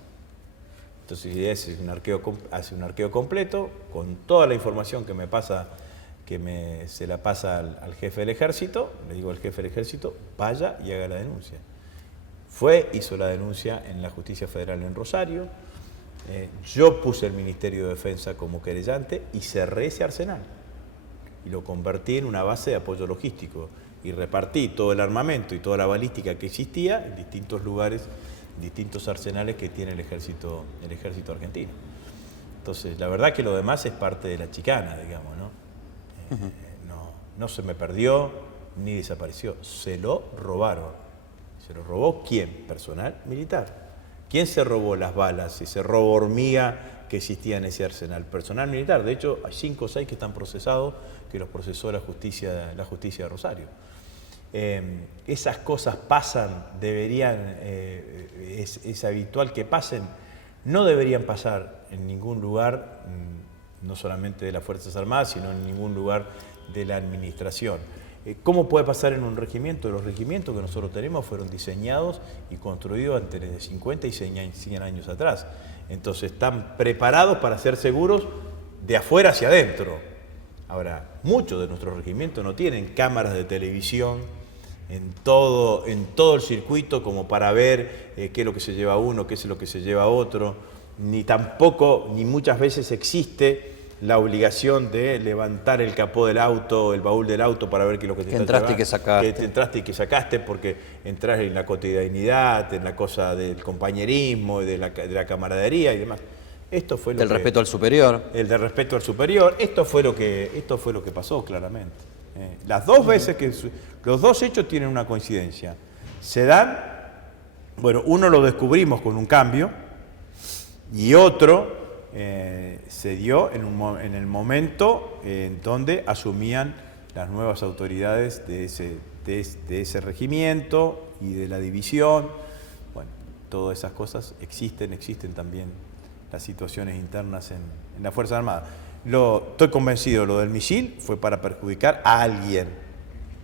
Entonces hace un arqueo completo con toda la información que se la pasa al jefe del Ejército. Le digo al jefe del Ejército, vaya y haga la denuncia. Hizo la denuncia en la Justicia Federal en Rosario. Yo puse el Ministerio de Defensa como querellante y cerré ese arsenal. Y lo convertí en una base de apoyo logístico. Y repartí todo el armamento y toda la balística que existía en distintos lugares, distintos arsenales que tiene el ejército argentino. Entonces, la verdad que lo demás es parte de la chicana, digamos, ¿no? No se me perdió ni desapareció, se lo robaron. ¿Se lo robó quién? Personal militar. ¿Quién se robó las balas, ese robo hormiga que existía en ese arsenal? Personal militar. De hecho, hay 5 o 6 que están procesados, que los procesó la justicia de Rosario. Esas cosas pasan, es habitual que pasen, no deberían pasar en ningún lugar, no solamente de las Fuerzas Armadas, sino en ningún lugar de la administración. ¿Cómo puede pasar en un regimiento? Los regimientos que nosotros tenemos fueron diseñados y construidos entre 50 y 100 años atrás. Entonces están preparados para ser seguros de afuera hacia adentro. Ahora, muchos de nuestros regimientos no tienen cámaras de televisión en todo el circuito como para ver qué es lo que se lleva uno, qué es lo que se lleva otro, ni muchas veces existe la obligación de levantar el capó del auto, el baúl del auto para ver qué es lo que te está entraste y que sacaste. Que entraste y que sacaste, porque entras en la cotidianidad, en la cosa del compañerismo, de la camaradería y demás. Esto fue lo del respeto al superior. El del respeto al superior. Esto fue lo que pasó claramente. Las dos veces los dos hechos tienen una coincidencia. Se dan, bueno, uno lo descubrimos con un cambio y otro se dio en el momento en donde asumían las nuevas autoridades de ese regimiento y de la división. Bueno, todas esas cosas existen también las situaciones internas en la Fuerza Armada. Estoy convencido, lo del misil fue para perjudicar a alguien,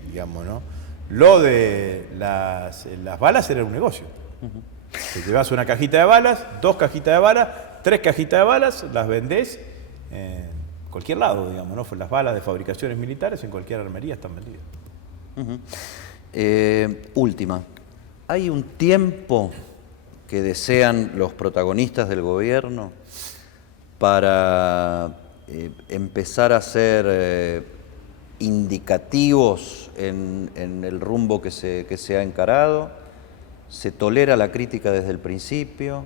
digamos, ¿no? Lo de las balas era un negocio. Te llevas una cajita de balas, 2 cajitas de balas, 3 cajitas de balas, las vendés en cualquier lado, digamos, ¿no? Las balas de fabricaciones militares en cualquier armería están vendidas. Última. ¿Hay un tiempo que desean los protagonistas del gobierno para empezar a ser indicativos en el rumbo que se ha encarado? ¿Se tolera la crítica desde el principio?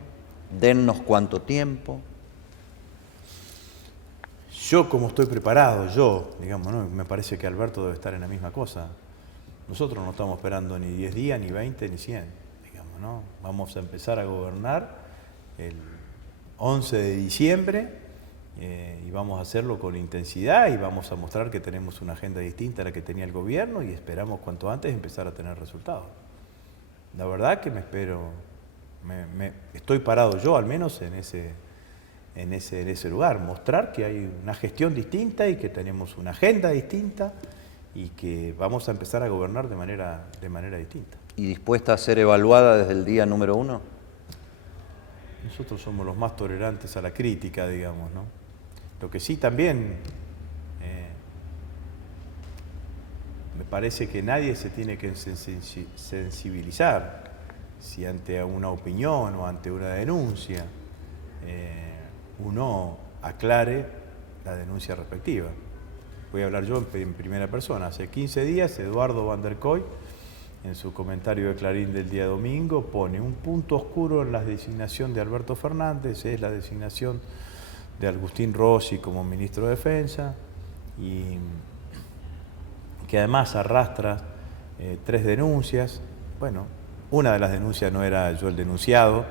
¿Dennos cuánto tiempo? Yo, como estoy preparado, digamos, ¿no? Me parece que Alberto debe estar en la misma cosa. Nosotros no estamos esperando ni 10 días, ni 20, ni 100, digamos, ¿no? Vamos a empezar a gobernar el 11 de diciembre y vamos a hacerlo con intensidad y vamos a mostrar que tenemos una agenda distinta a la que tenía el gobierno y esperamos cuanto antes empezar a tener resultados. La verdad que estoy parado yo al menos en ese lugar, mostrar que hay una gestión distinta y que tenemos una agenda distinta y que vamos a empezar a gobernar de manera distinta. ¿Y dispuesta a ser evaluada desde el día número 1? Nosotros somos los más tolerantes a la crítica, digamos, ¿no? Lo que sí también me parece que nadie se tiene que sensibilizar si ante una opinión o ante una denuncia uno aclare la denuncia respectiva. Voy a hablar yo en primera persona. Hace 15 días, Eduardo Van der Koy, en su comentario de Clarín del día domingo, pone un punto oscuro en la designación de Alberto Fernández, es la designación de Agustín Rossi como ministro de Defensa, y que además arrastra 3 denuncias. Bueno, una de las denuncias no era yo el denunciado,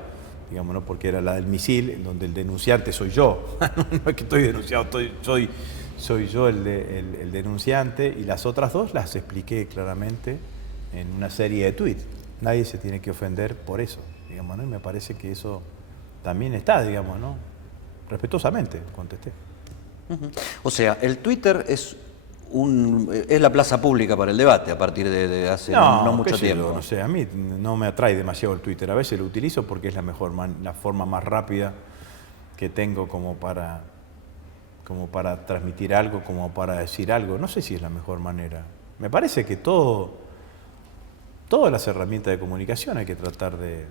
digamos, ¿no? Porque era la del misil, en donde el denunciante soy yo. No es que estoy denunciado, soy yo el denunciante, y las otras 2 las expliqué claramente en una serie de tweets. Nadie se tiene que ofender por eso, digamos, ¿no? Y me parece que eso también está, digamos, ¿no? Respetuosamente contesté. O sea, el Twitter es la plaza pública para el debate a partir de hace no mucho tiempo. No sé, a mí no me atrae demasiado el Twitter. A veces lo utilizo porque es la forma más rápida que tengo como para transmitir algo, como para decir algo. No sé si es la mejor manera. Me parece que todas las herramientas de comunicación hay que tratar de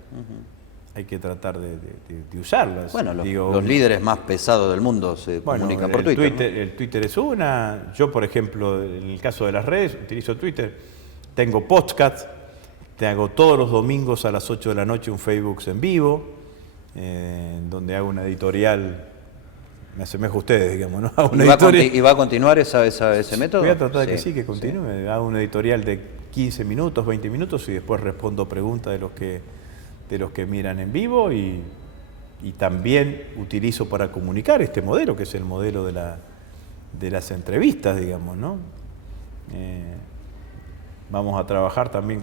usarlas. Bueno, los líderes más pesados del mundo se comunican por Twitter, ¿no? El Twitter es una. Yo, por ejemplo, en el caso de las redes, utilizo Twitter. Tengo podcast. Te hago todos los domingos a las 8 de la noche un Facebook en vivo, donde hago una editorial. Me asemejo a ustedes, digamos, ¿no? ¿Y va a continuar ese método? Voy a tratar de que continúe. Sí. Hago una editorial de 15 minutos, 20 minutos y después respondo preguntas de los que miran en vivo y también utilizo para comunicar este modelo, que es el modelo de las entrevistas, digamos, ¿no? Vamos a trabajar también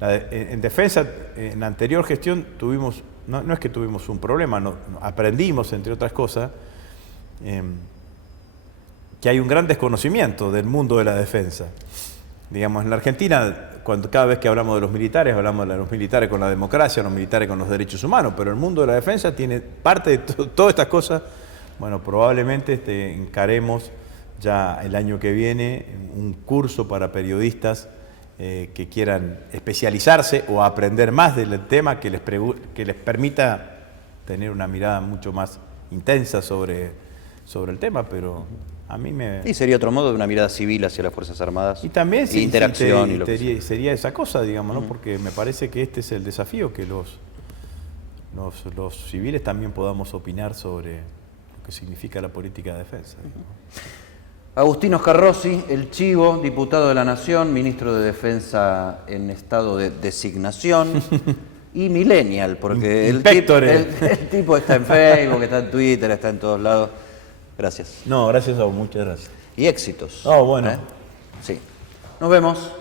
en defensa. En la anterior gestión tuvimos, no es que tuvimos un problema, aprendimos, entre otras cosas, que hay un gran desconocimiento del mundo de la defensa. Digamos, en la Argentina, cada vez que hablamos de los militares con la democracia, los militares con los derechos humanos, pero el mundo de la defensa tiene parte de todas estas cosas. Bueno, probablemente encaremos ya el año que viene un curso para periodistas que quieran especializarse o aprender más del tema, que les permita tener una mirada mucho más intensa sobre el tema, pero a mí Y sería otro modo de una mirada civil hacia las Fuerzas Armadas. Y también interacción sería esa cosa, digamos, ¿no? Porque me parece que este es el desafío, que los civiles también podamos opinar sobre lo que significa la política de defensa. Agustín Oscar Rossi, el Chivo, diputado de la Nación, ministro de Defensa en estado de designación y millennial, porque el tipo está en Facebook, está en Twitter, está en todos lados. Gracias. No, gracias a vos, muchas gracias. Y éxitos. Oh, bueno. Sí. Nos vemos.